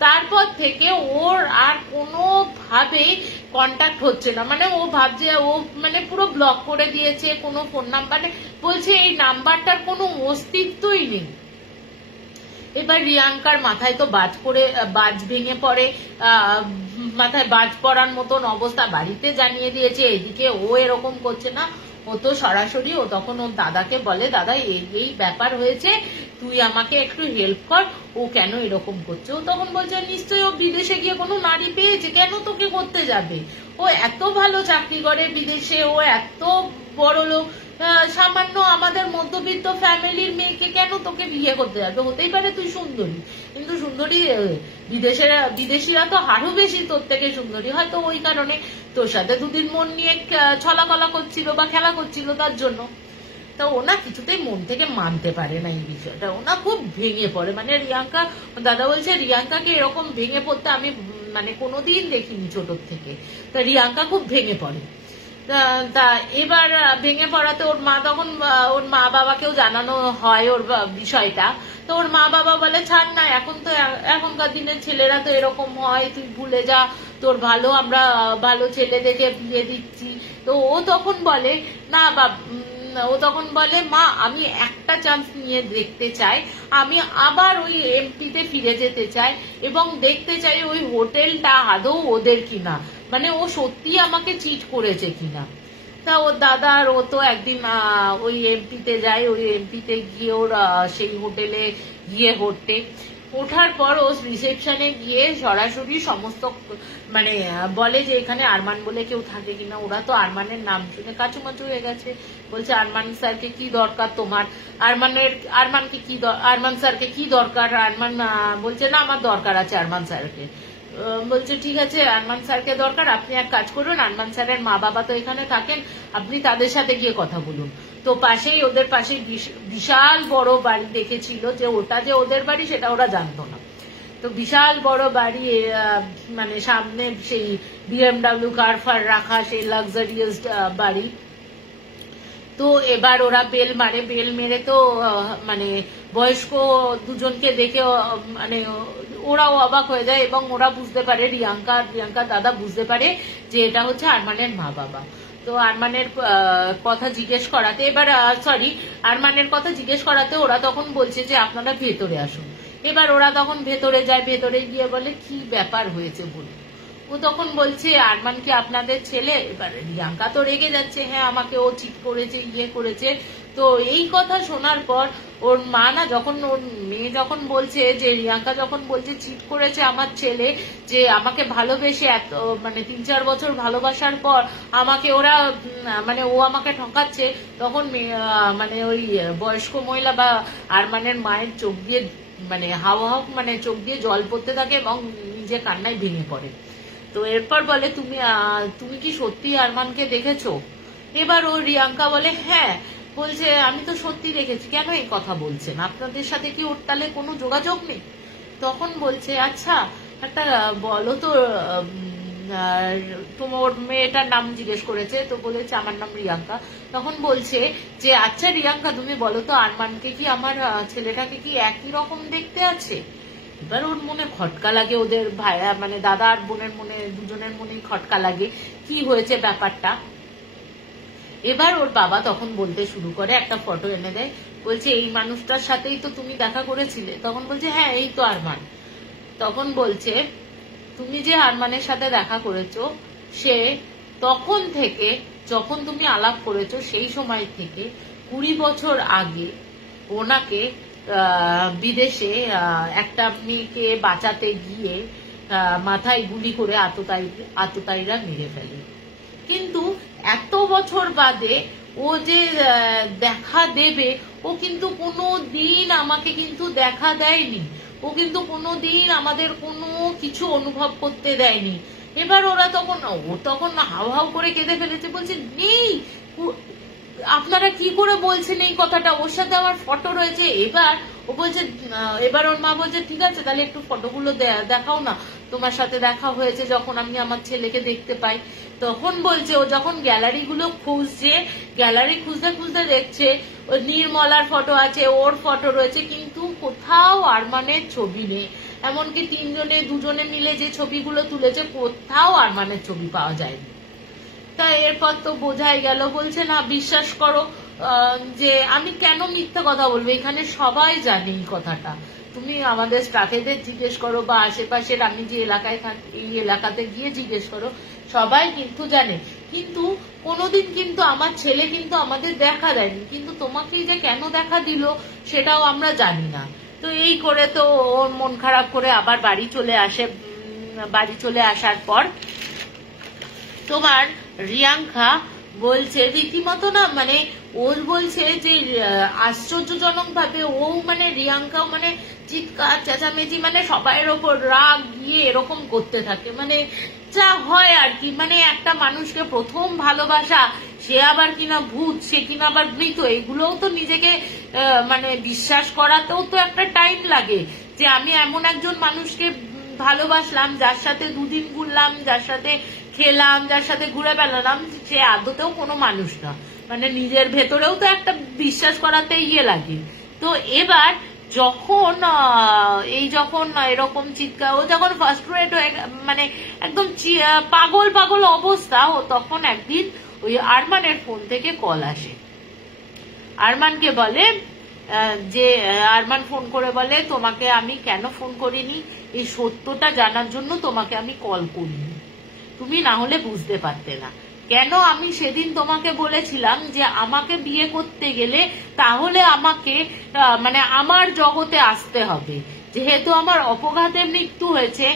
তারপর থেকে ওর আর কোনোভাবেই কন্ট্যাক্ট হচ্ছে না। মানে ও ভাবছে ও মানে পুরো ব্লক করে দিয়েছে, কোনো ফোন নাম্বার বলছে এই নাম্বারটার কোনো অস্তিত্বই নেই। এবার রিয়াঙ্কার মাথায় তো বাজ ভেঙে পড়ে, মাথায় বাজ পড়ার মতন অবস্থা। বাড়িতে জানিয়ে দিয়েছে, এদিকে ও এরকম করছে না। ও তো সরাসরি ও তখন ওর দাদাকে বলে দাদা এই ব্যাপার হয়েছে, তুই আমাকে একটু হেল্প কর, ও কেন এরকম করছে? ও তখন বলছে নিশ্চয়ই ও বিদেশে গিয়ে কোনো নারী পেয়েছে, কেন তোকে করতে যাবে? ও এত ভালো চাকরি করে বিদেশে, ও এত বড় লোক, সামান্য আমাদের মধ্যবিত্ত ফ্যামিলির মেয়েকে কেন তোকে বিয়ে করতে যাবে? হতেই পারে তুই সুন্দরী, কিন্তু সুন্দরী বিদেশিরা তো আরো বেশি তোর থেকে সুন্দরী, হয়তো ওই কারণে তোর সাথে 2 দিন মন নিয়ে ছলাকলা করছিল বা খেলা করছিল তার জন্য। তা ওনা কিছুতেই মন থেকে মানতে পারে না এই বিষয়টা, ওনা খুব ভেঙে পড়ে। মানে রিয়াঙ্কা, দাদা বলছে রিয়াঙ্কাকে এরকম ভেঙে পড়তে আমি মানে কোনোদিন দেখিনি ছোটোর থেকে। তা রিয়াঙ্কা খুব ভেঙে পড়ে। তা এবার ভেঙে পড়াতে ওর মা তখন ওর মা বাবাকেও জানানো হয় ওর বিষয়টা। তো ওর মা বাবা বলে ছাড় না, এখনকার দিনের ছেলেরা তো এরকম হয়, তুই ভুলে যা, তোর আমরা ভালো ছেলে দেখে বিয়ে দিচ্ছি। তো ও তখন বলে না ও তখন বলে মা আমি একটা চান্স নিয়ে দেখতে চাই, আমি আবার ওই এমপিতে ফিরে যেতে চাই এবং দেখতে চাই ওই হোটেলটা আদৌ ওদের কিনা, মানে ও সত্যি আমাকে চিট করেছে কিনা। তা ওর দাদা আর ও তো একদিন ওই এমপিতে যায়, ওই এমপিতে গিয়ে ওর সেই হোটেলে গিয়ে ওঠার পর ও রিসেপশনে গিয়ে সরাসরি সমস্ত মানে বলে যে এখানে আরমান বলে কেউ থাকে কিনা। ওরা তো আরমানের নাম শুনে কাচুমাচু হয়ে গেছে, বলছে আরমান স্যারকে কি দরকার তোমার, আরমান স্যারকে কি দরকার? আরমান বলছে না আমার দরকার আছে আরমান স্যারকে। বলছে ঠিক আছে আরমান স্যারকে দরকার, আপনি এক কাজ করুন, আরমান স্যারের মা বাবা তো এখানে থাকেন, আপনি তাদের সাথে গিয়ে কথা বলুন। তো ওদের পাশে বিশাল বড় বাড়ি দেখেছিল, যে ওটা যে ওদের বাড়ি সেটা ওরা জানতো না। তো বিশাল বড় বাড়ি, মানে সামনে সেই BMW কার ফার রাখা সেই লাক্সারিয়াস বাড়ি। তো এবার ওরা বেল মেরে তো মানে বয়স্ক দুজনকে দেখে মানে ওরাও অবাক হয়ে যায় এবং ওরা বুঝতে পারে, রিয়াঙ্কা দাদা বুঝতে পারে যে এটা হচ্ছে আরমানের মা বাবা। তো আরমানের কথা জিজ্ঞেস করাতে আরমানের কথা জিজ্ঞেস করাতে ওরা তখন বলছে যে আপনারা ভেতরে আসুন। এবার ওরা তখন ভেতরে যায়, ভেতরে গিয়ে বলে কি ব্যাপার হয়েছে বলুন। ও তখন বলছে আরমান কি আপনাদের ছেলে? এবার রিয়াঙ্কা তো রেগে যাচ্ছে, হ্যাঁ আমাকে ও চিট করেছে, করেছে। তো এই কথা শোনার পর ওর মা না, যখন ওর মেয়ে যখন বলছে যে রিয়াঙ্কা যখন বলছে চিট করেছে আমার ছেলে, যে আমাকে ভালোবেসে এত মানে 3-4 বছর ভালোবাসার পর আমাকে ওরা মানে ও আমাকে ঠকাচ্ছে, তখন মানে ওই বয়স্ক মহিলা বা আরমানের মায়ের চোখ দিয়ে মানে হাওয়া মানে চোখ দিয়ে জল পড়তে থাকে এবং নিজে কান্নায় ভেঙে পড়ে। তো এরপর বলে তুমি কি সত্যি আরমানকে দেখেছো? এবার ও রিয়াঙ্কা বলে হ্যাঁ, বলছে আমি তো সত্যি দেখেছি, কেন এই কথা বলছেন, আপনাদের সাথে কি ওর তাহলে কোনো যোগাযোগ নেই? তখন বলছে আচ্ছা একটা বলো তো, তোমার মেয়েটার নাম জিজ্ঞেস করেছে, তো বলেছে আমার নাম রিয়াঙ্কা। তখন বলছে যে আচ্ছা রিয়াঙ্কা তুমি বলো তো আরমানকে কি আমার ছেলেটাকে কি একই রকম দেখতে আছে? এবার ওর মনে খটকা লাগে, ওদের ভাইয়া মানে দাদা আর বোনের মনে দুজনের মনেই খটকা লাগে কি হয়েছে ব্যাপারটা। এবার ওর বাবা তখন বলতে শুরু করে, একটা ফটো এনে দেয়, বলছে এই মানুষটার সাথেই তো তুমি দেখা করেছিলে। তখন বলছে হ্যাঁ এই তো আরমান। তখন বলছে তুমি যে আরমানের সাথে দেখা করেছো, সে তখন থেকে যখন তুমি আলাপ করেছো সেই সময় থেকে 20 বছর আগে ওনাকে বিদেশে একটা মেয়েকে বাঁচাতে গিয়ে মাথায় গুলি করে আততায়ীরা মেরে ফেলে। কিন্তু এত বছর বাদে ও যে দেখা দেবে, ও কিন্তু কোনো দিন আমাকে কিন্তু দেখা দেয়নি, ও কিন্তু কোনোদিন আমাদের কোনো কিছু অনুভব করতে দেয়নি। এবার ওরা তখন হাউ হাউ করে কেঁদে ফেলেছে, বলছে নেই, আপনারা কি করে বলছেন এই কথাটা, ওর সাথে আমার ফটো রয়েছে। এবার ও বলছে, এবার ওর মা বলছে ঠিক আছে তাহলে একটু ফটোগুলো দেখাও না, তোমার সাথে দেখা হয়েছে যখন আমি আমার ছেলেকে দেখতে পাই। তখন বলছে ও যখন গ্যালারি গুলো খুঁজছে, গ্যালারি খুঁজতে খুঁজতে দেখছে নির্মলার ফটো আছে, ওর ফটো রয়েছে, কিন্তু কোথাও আরমানের ছবি নেই। এমনকি দুজনে মিলে যে ছবিগুলো তুলেছে কোথাও আরমানের ছবি পাওয়া যায়নি। তা এরপর তো বোঝাই গেল। বলছে না বিশ্বাস করো যে আমি কেন মিথ্যা কথা বলবো, এখানে সবাই জানে এই কথাটা, তুমি আমাদের স্টাফেদের জিজ্ঞেস করো বা আশেপাশের আমি যে এলাকায় এই এলাকাতে গিয়ে জিজ্ঞেস করো, সবাই কিন্তু জানে। কিন্তু কোনোদিন কিন্তু আমার ছেলে কিন্তু আমাদের দেখা দেয়নি, কিন্তু তোমাকেই যে কেন দেখা দিল সেটাও আমরা জানি না। তো এই করে তো ওর মন খারাপ করে আবার বাড়ি চলে আসে। বাড়ি চলে আসার পর তোমার রিয়াঙ্কা বলছে রীতিমতো না, মানে ও বলছে যে আশ্চর্যজনক ভাবে ও মানে রিয়াঙ্কাও মানে চিৎকার চেঁচামেচি মানে সবাইয়ের ওপর রাগ গিয়ে এরকম করতে থাকে, মানে যা হয় আর কি। মানে একটা মানুষকে প্রথম ভালোবাসা, সে আবার কিনা ভূত, সে কিনা আবার মৃত, এগুলোও তো নিজেকে মানে বিশ্বাস করাতেও তো একটা টাইম লাগে যে আমি এমন একজন মানুষকে ভালোবাসলাম, যার সাথে দুদিন ঘুরলাম, যার সাথে খেলাম, যার সাথে ঘুরে বেড়ালাম, সে আদতেও কোনো মানুষ না, মানে নিজের ভেতরেও তো একটা বিশ্বাস করাতে লাগে। তো এবার যখন যখন এরকম চিৎকার, ও যখন ফার্স্ট্রেট হয়ে মানে একদম পাগল পাগল অবস্থা, ও তখন একদিন ওই আরমানের ফোন থেকে কল আসে। আরমানকে বলে যে আরমান ফোন করে বলে তোমাকে আমি কেন ফোন করিনি, এই সত্যটা জানার জন্য তোমাকে আমি কল করিনি, তুমি না হলে বুঝতে পারতে না। কেন আমি সেদিন তোমাকে বলেছিলাম যে আমাকে বিয়ে করতে গেলে তাহলে আমাকে মানে আমার জগতে আসতে হবে, যেহেতু আমার অপঘাতে মৃত্যু হয়েছে,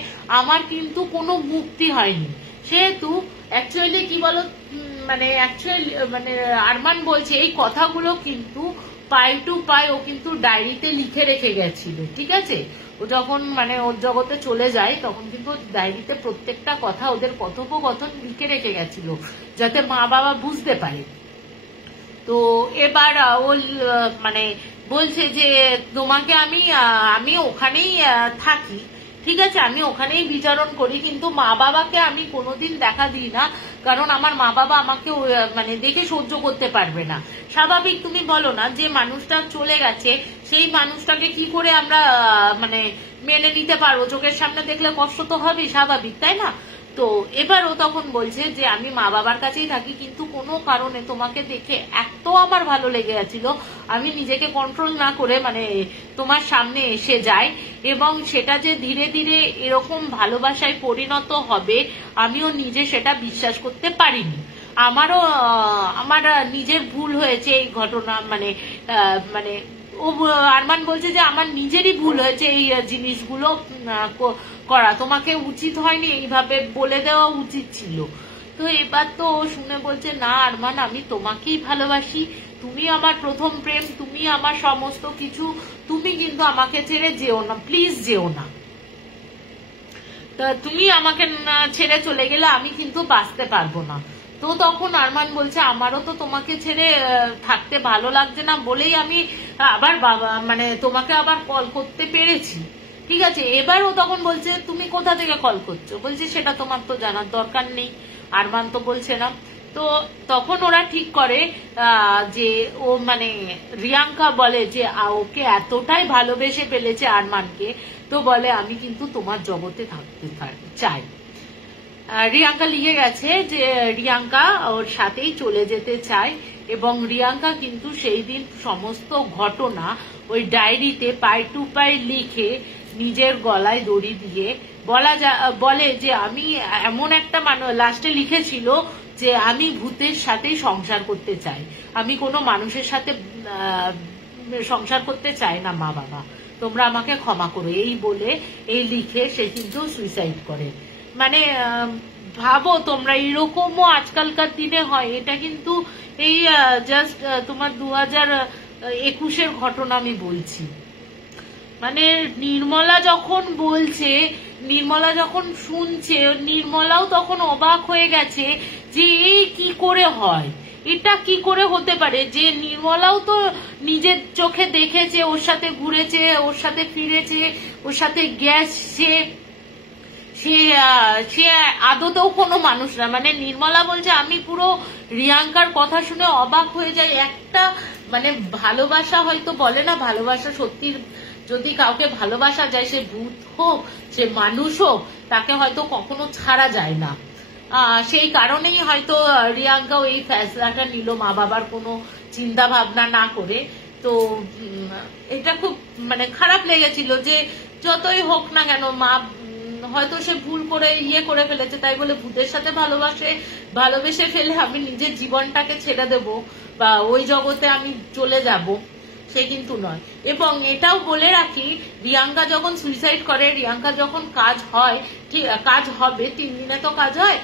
আমার কিন্তু কোনো মুক্তি হয়নি। সেহেতু অ্যাকচুয়ালি কি বলো, মানে আরমান বলছে এই কথাগুলো কিন্তু পাই টু পাই ও কিন্তু ডায়েরিতে লিখে রেখে গেছিল, ঠিক আছে। ও যখন মানে ওর জগতে চলে যায় তখন কিন্তু ডায়েরিতে প্রত্যেকটা কথা, ওদের কথোপকথন লিখে রেখে গেছিল, যাতে মা বাবা বুঝতে পারে। তো এবার ও মানে বলছে যে তোমাকে আমি ওখানেই থাকি, ঠিক আছে, আমি ওখানেই বিচরণ করি, কিন্তু মা বাবাকে আমি কোনোদিন দেখা দিই না, কারণ আমার মা বাবা আমাকে মানে দেখে সহ্য করতে পারবে না। স্বাভাবিক, তুমি বলো না, যে মানুষটা চলে গেছে সেই মানুষটাকে কি করে আমরা মানে মেনে নিতে পারবো, চোখের সামনে দেখলে কষ্ট তো হবেই, স্বাভাবিক, তাই না। তো এবার ও তখন বলছে যে আমি মা বাবার কাছেই থাকি, কিন্তু কোনো কারণে তোমাকে দেখে এত আমার ভালো লেগে গেছিল, আমি নিজেকে কন্ট্রোল না করে মানে তোমার সামনে এসে যাই, এবং সেটা যে ধীরে ধীরে এরকম ভালোবাসায় পরিণত হবে আমিও নিজে সেটা বিশ্বাস করতে পারিনি। আমার নিজের ভুল হয়েছে এই ঘটনা, মানে মানে ও আরমান বলছে যে আমার নিজেরই ভুল হয়েছে এই জিনিসগুলো করা, তোমাকে উচিত হয়নি, এইভাবে বলে দেওয়া উচিত ছিল। তো এবার তো ও শুনে বলছে না আরমান, আমি তোমাকেই ভালোবাসি, তুমি আমার প্রথম প্রেম, তুমি আমার সমস্ত কিছু, তুমি কিন্তু আমাকে ছেড়ে যেও না, প্লিজ যেও না। তা তুমি আমাকে ছেড়ে চলে গেলে আমি কিন্তু বাঁচতে পারবো না। তো তখন আরমান বলছে আমারও তো তোমাকে ছেড়ে থাকতে ভালো লাগছে না বলেই আমি আবার মানে তোমাকে আবার কল করতে পেরেছি, ঠিক আছে। এবার ও তখন বলছে তুমি কোথা থেকে কল করছো, বলছে সেটা তোমার তো জানার দরকার নেই, আরমান তো বলছে না। তো তখন ওরা ঠিক করে যে ও মানে রিয়াঙ্কা বলে যে ওকে এতটাই ভালোবেসে ফেলেছে আরমানকে, তো বলে আমি কিন্তু তোমার জগতে থাকতে চাই। রিয়াঙ্কা লিখে গেছে যে রিয়াঙ্কা ওর সাথেই চলে যেতে চায়, এবং রিয়াঙ্কা কিন্তু সেই দিন সমস্ত ঘটনা ওই ডায়েরিতে পাই টু পাই লিখে নিজের গলায় দড়ি দিয়ে বলে যে আমি এমন একটা লাস্টে লিখেছিল যে আমি ভূতের সাথেই সংসার করতে চাই, আমি কোনো মানুষের সাথে সংসার করতে চাই না, মা বাবা তোমরা আমাকে ক্ষমা করো, এই বলে এই লিখে সে কিন্তু সুইসাইড করে। মানে ভাবো তোমরা, এরকমও আজকালকার দিনে হয়। এটা কিন্তু এই জাস্ট তোমার 2021-এর ঘটনা আমি বলছি। মানে নির্মলা যখন বলছে, নির্মলা যখন শুনছে, নির্মলাও তখন অবাক হয়ে গেছে যে এই কি করে হয়, এটা কি করে হতে পারে, যে নির্মলাও তো নিজের চোখে দেখেছে, ওর সাথে ঘুরেছে, ওর সাথে ফিরেছে, ওর সাথে গেছে, সে আদতেও কোনো মানুষ না। মানে নির্মলা বলছে আমি পুরো রিয়াঙ্কার কথা শুনে অবাক হয়ে যাই। একটা মানে ভালোবাসা হয়তো বলে না, ভালোবাসা সত্যি যদি কাউকে ভালোবাসা যায়, সে ভূত হোক সে মানুষ হোক, তাকে হয়তো কখনো ছাড়া যায় না। সেই কারণেই হয়তো রিয়াঙ্কাও এই ফ্যাসলাটা নিল, মা বাবার কোনো চিন্তা ভাবনা না করে। তো এটা খুব মানে খারাপ লেগেছিল যে যতই হোক না কেন, মা হয়তো সে ভুল করে করে ফেলেছে, তাই বলে ভূতের সাথে ভালোবেসে ফেলে আমি নিজের জীবনটাকে ছেড়ে দেব বা ওই জগতে আমি চলে যাব, সে কিন্তু নয়। এবং এটাও বলে রাখি, রিয়াঙ্কা যখন সুইসাইড করে, রিয়াঙ্কা যখন কাজ হবে 3 দিনে তো কাজ হয়,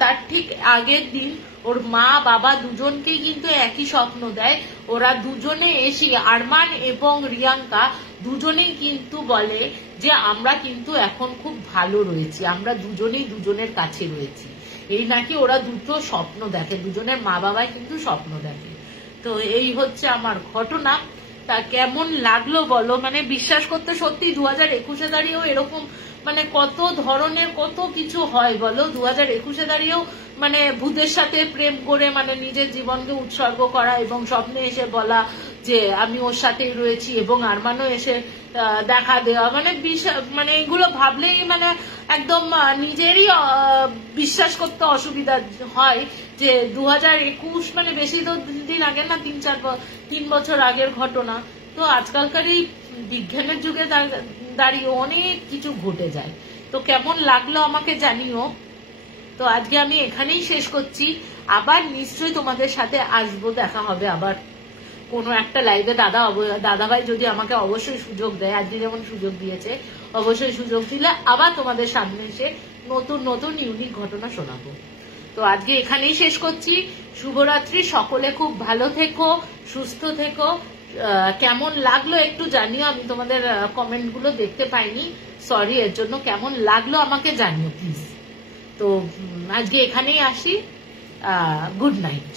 তার ঠিক আগের দিন ওর মা বাবা দুজনকেই কিন্তু একই স্বপ্ন দেয়। ওরা দুজনে এসে, আরমান এবং রিয়াঙ্কা দুজনেই কিন্তু বলে যে আমরা কিন্তু এখন খুব ভালো রয়েছি, আমরা দুজনেই দুজনের কাছে রয়েছি। এই নাকি ওরা দুটো স্বপ্ন দেখে, দুজনের মা বাবাই কিন্তু স্বপ্ন দেখে। তো এই হচ্ছে আমার ঘটনা। তা কেমন লাগলো বলো? মানে বিশ্বাস করতে সত্যি 2021-এ দাঁড়িয়েও এরকম মানে কত ধরনের কত কিছু হয় বলো। 2021-এ দাঁড়িয়েও মানে ভূতের সাথে প্রেম করে মানে নিজের জীবনকে উৎসর্গ করা এবং স্বপ্নে এসে বলা যে আমি ওর সাথেই রয়েছি, এবং আরমানও এসে দেখা দেওয়া, মানে এগুলো ভাবলেই মানে একদম নিজেরই বিশ্বাস করতে অসুবিধা হয় যে 2021 মানে বেশি তো দিন আগে না, 3 বছর আগের ঘটনা। তো আজকালকার এই বিজ্ঞানের যুগে দাঁড়িয়ে অনেক কিছু ঘটে যায়। তো কেমন লাগলো আমাকে জানিও। তো আজকে আমি এখানেই শেষ করছি, আবার নিশ্চয়ই তোমাদের সাথে আসবো, দেখা হবে আবার কোনো একটা লাইভে। দাদাভাই যদি আমাকে অবশ্যই সুযোগ দেয়, আজকে যেমন সুযোগ দিয়েছে, অবশ্যই সুযোগ দিলে আবার তোমাদের সামনে এসে নতুন ইউনিক ঘটনা শোনাবো। তো আজকে এখানেই শেষ করছি। শুভরাত্রি, সকলে খুব ভালো থেকো, সুস্থ থেকো। কেমন লাগলো একটু জানিও, আমি তোমাদের কমেন্ট গুলো দেখতে পাইনি, সরি এর জন্য। কেমন লাগলো আমাকে জানিও প্লিজ। তো আজকে এখানেই আসি, গুড নাইট।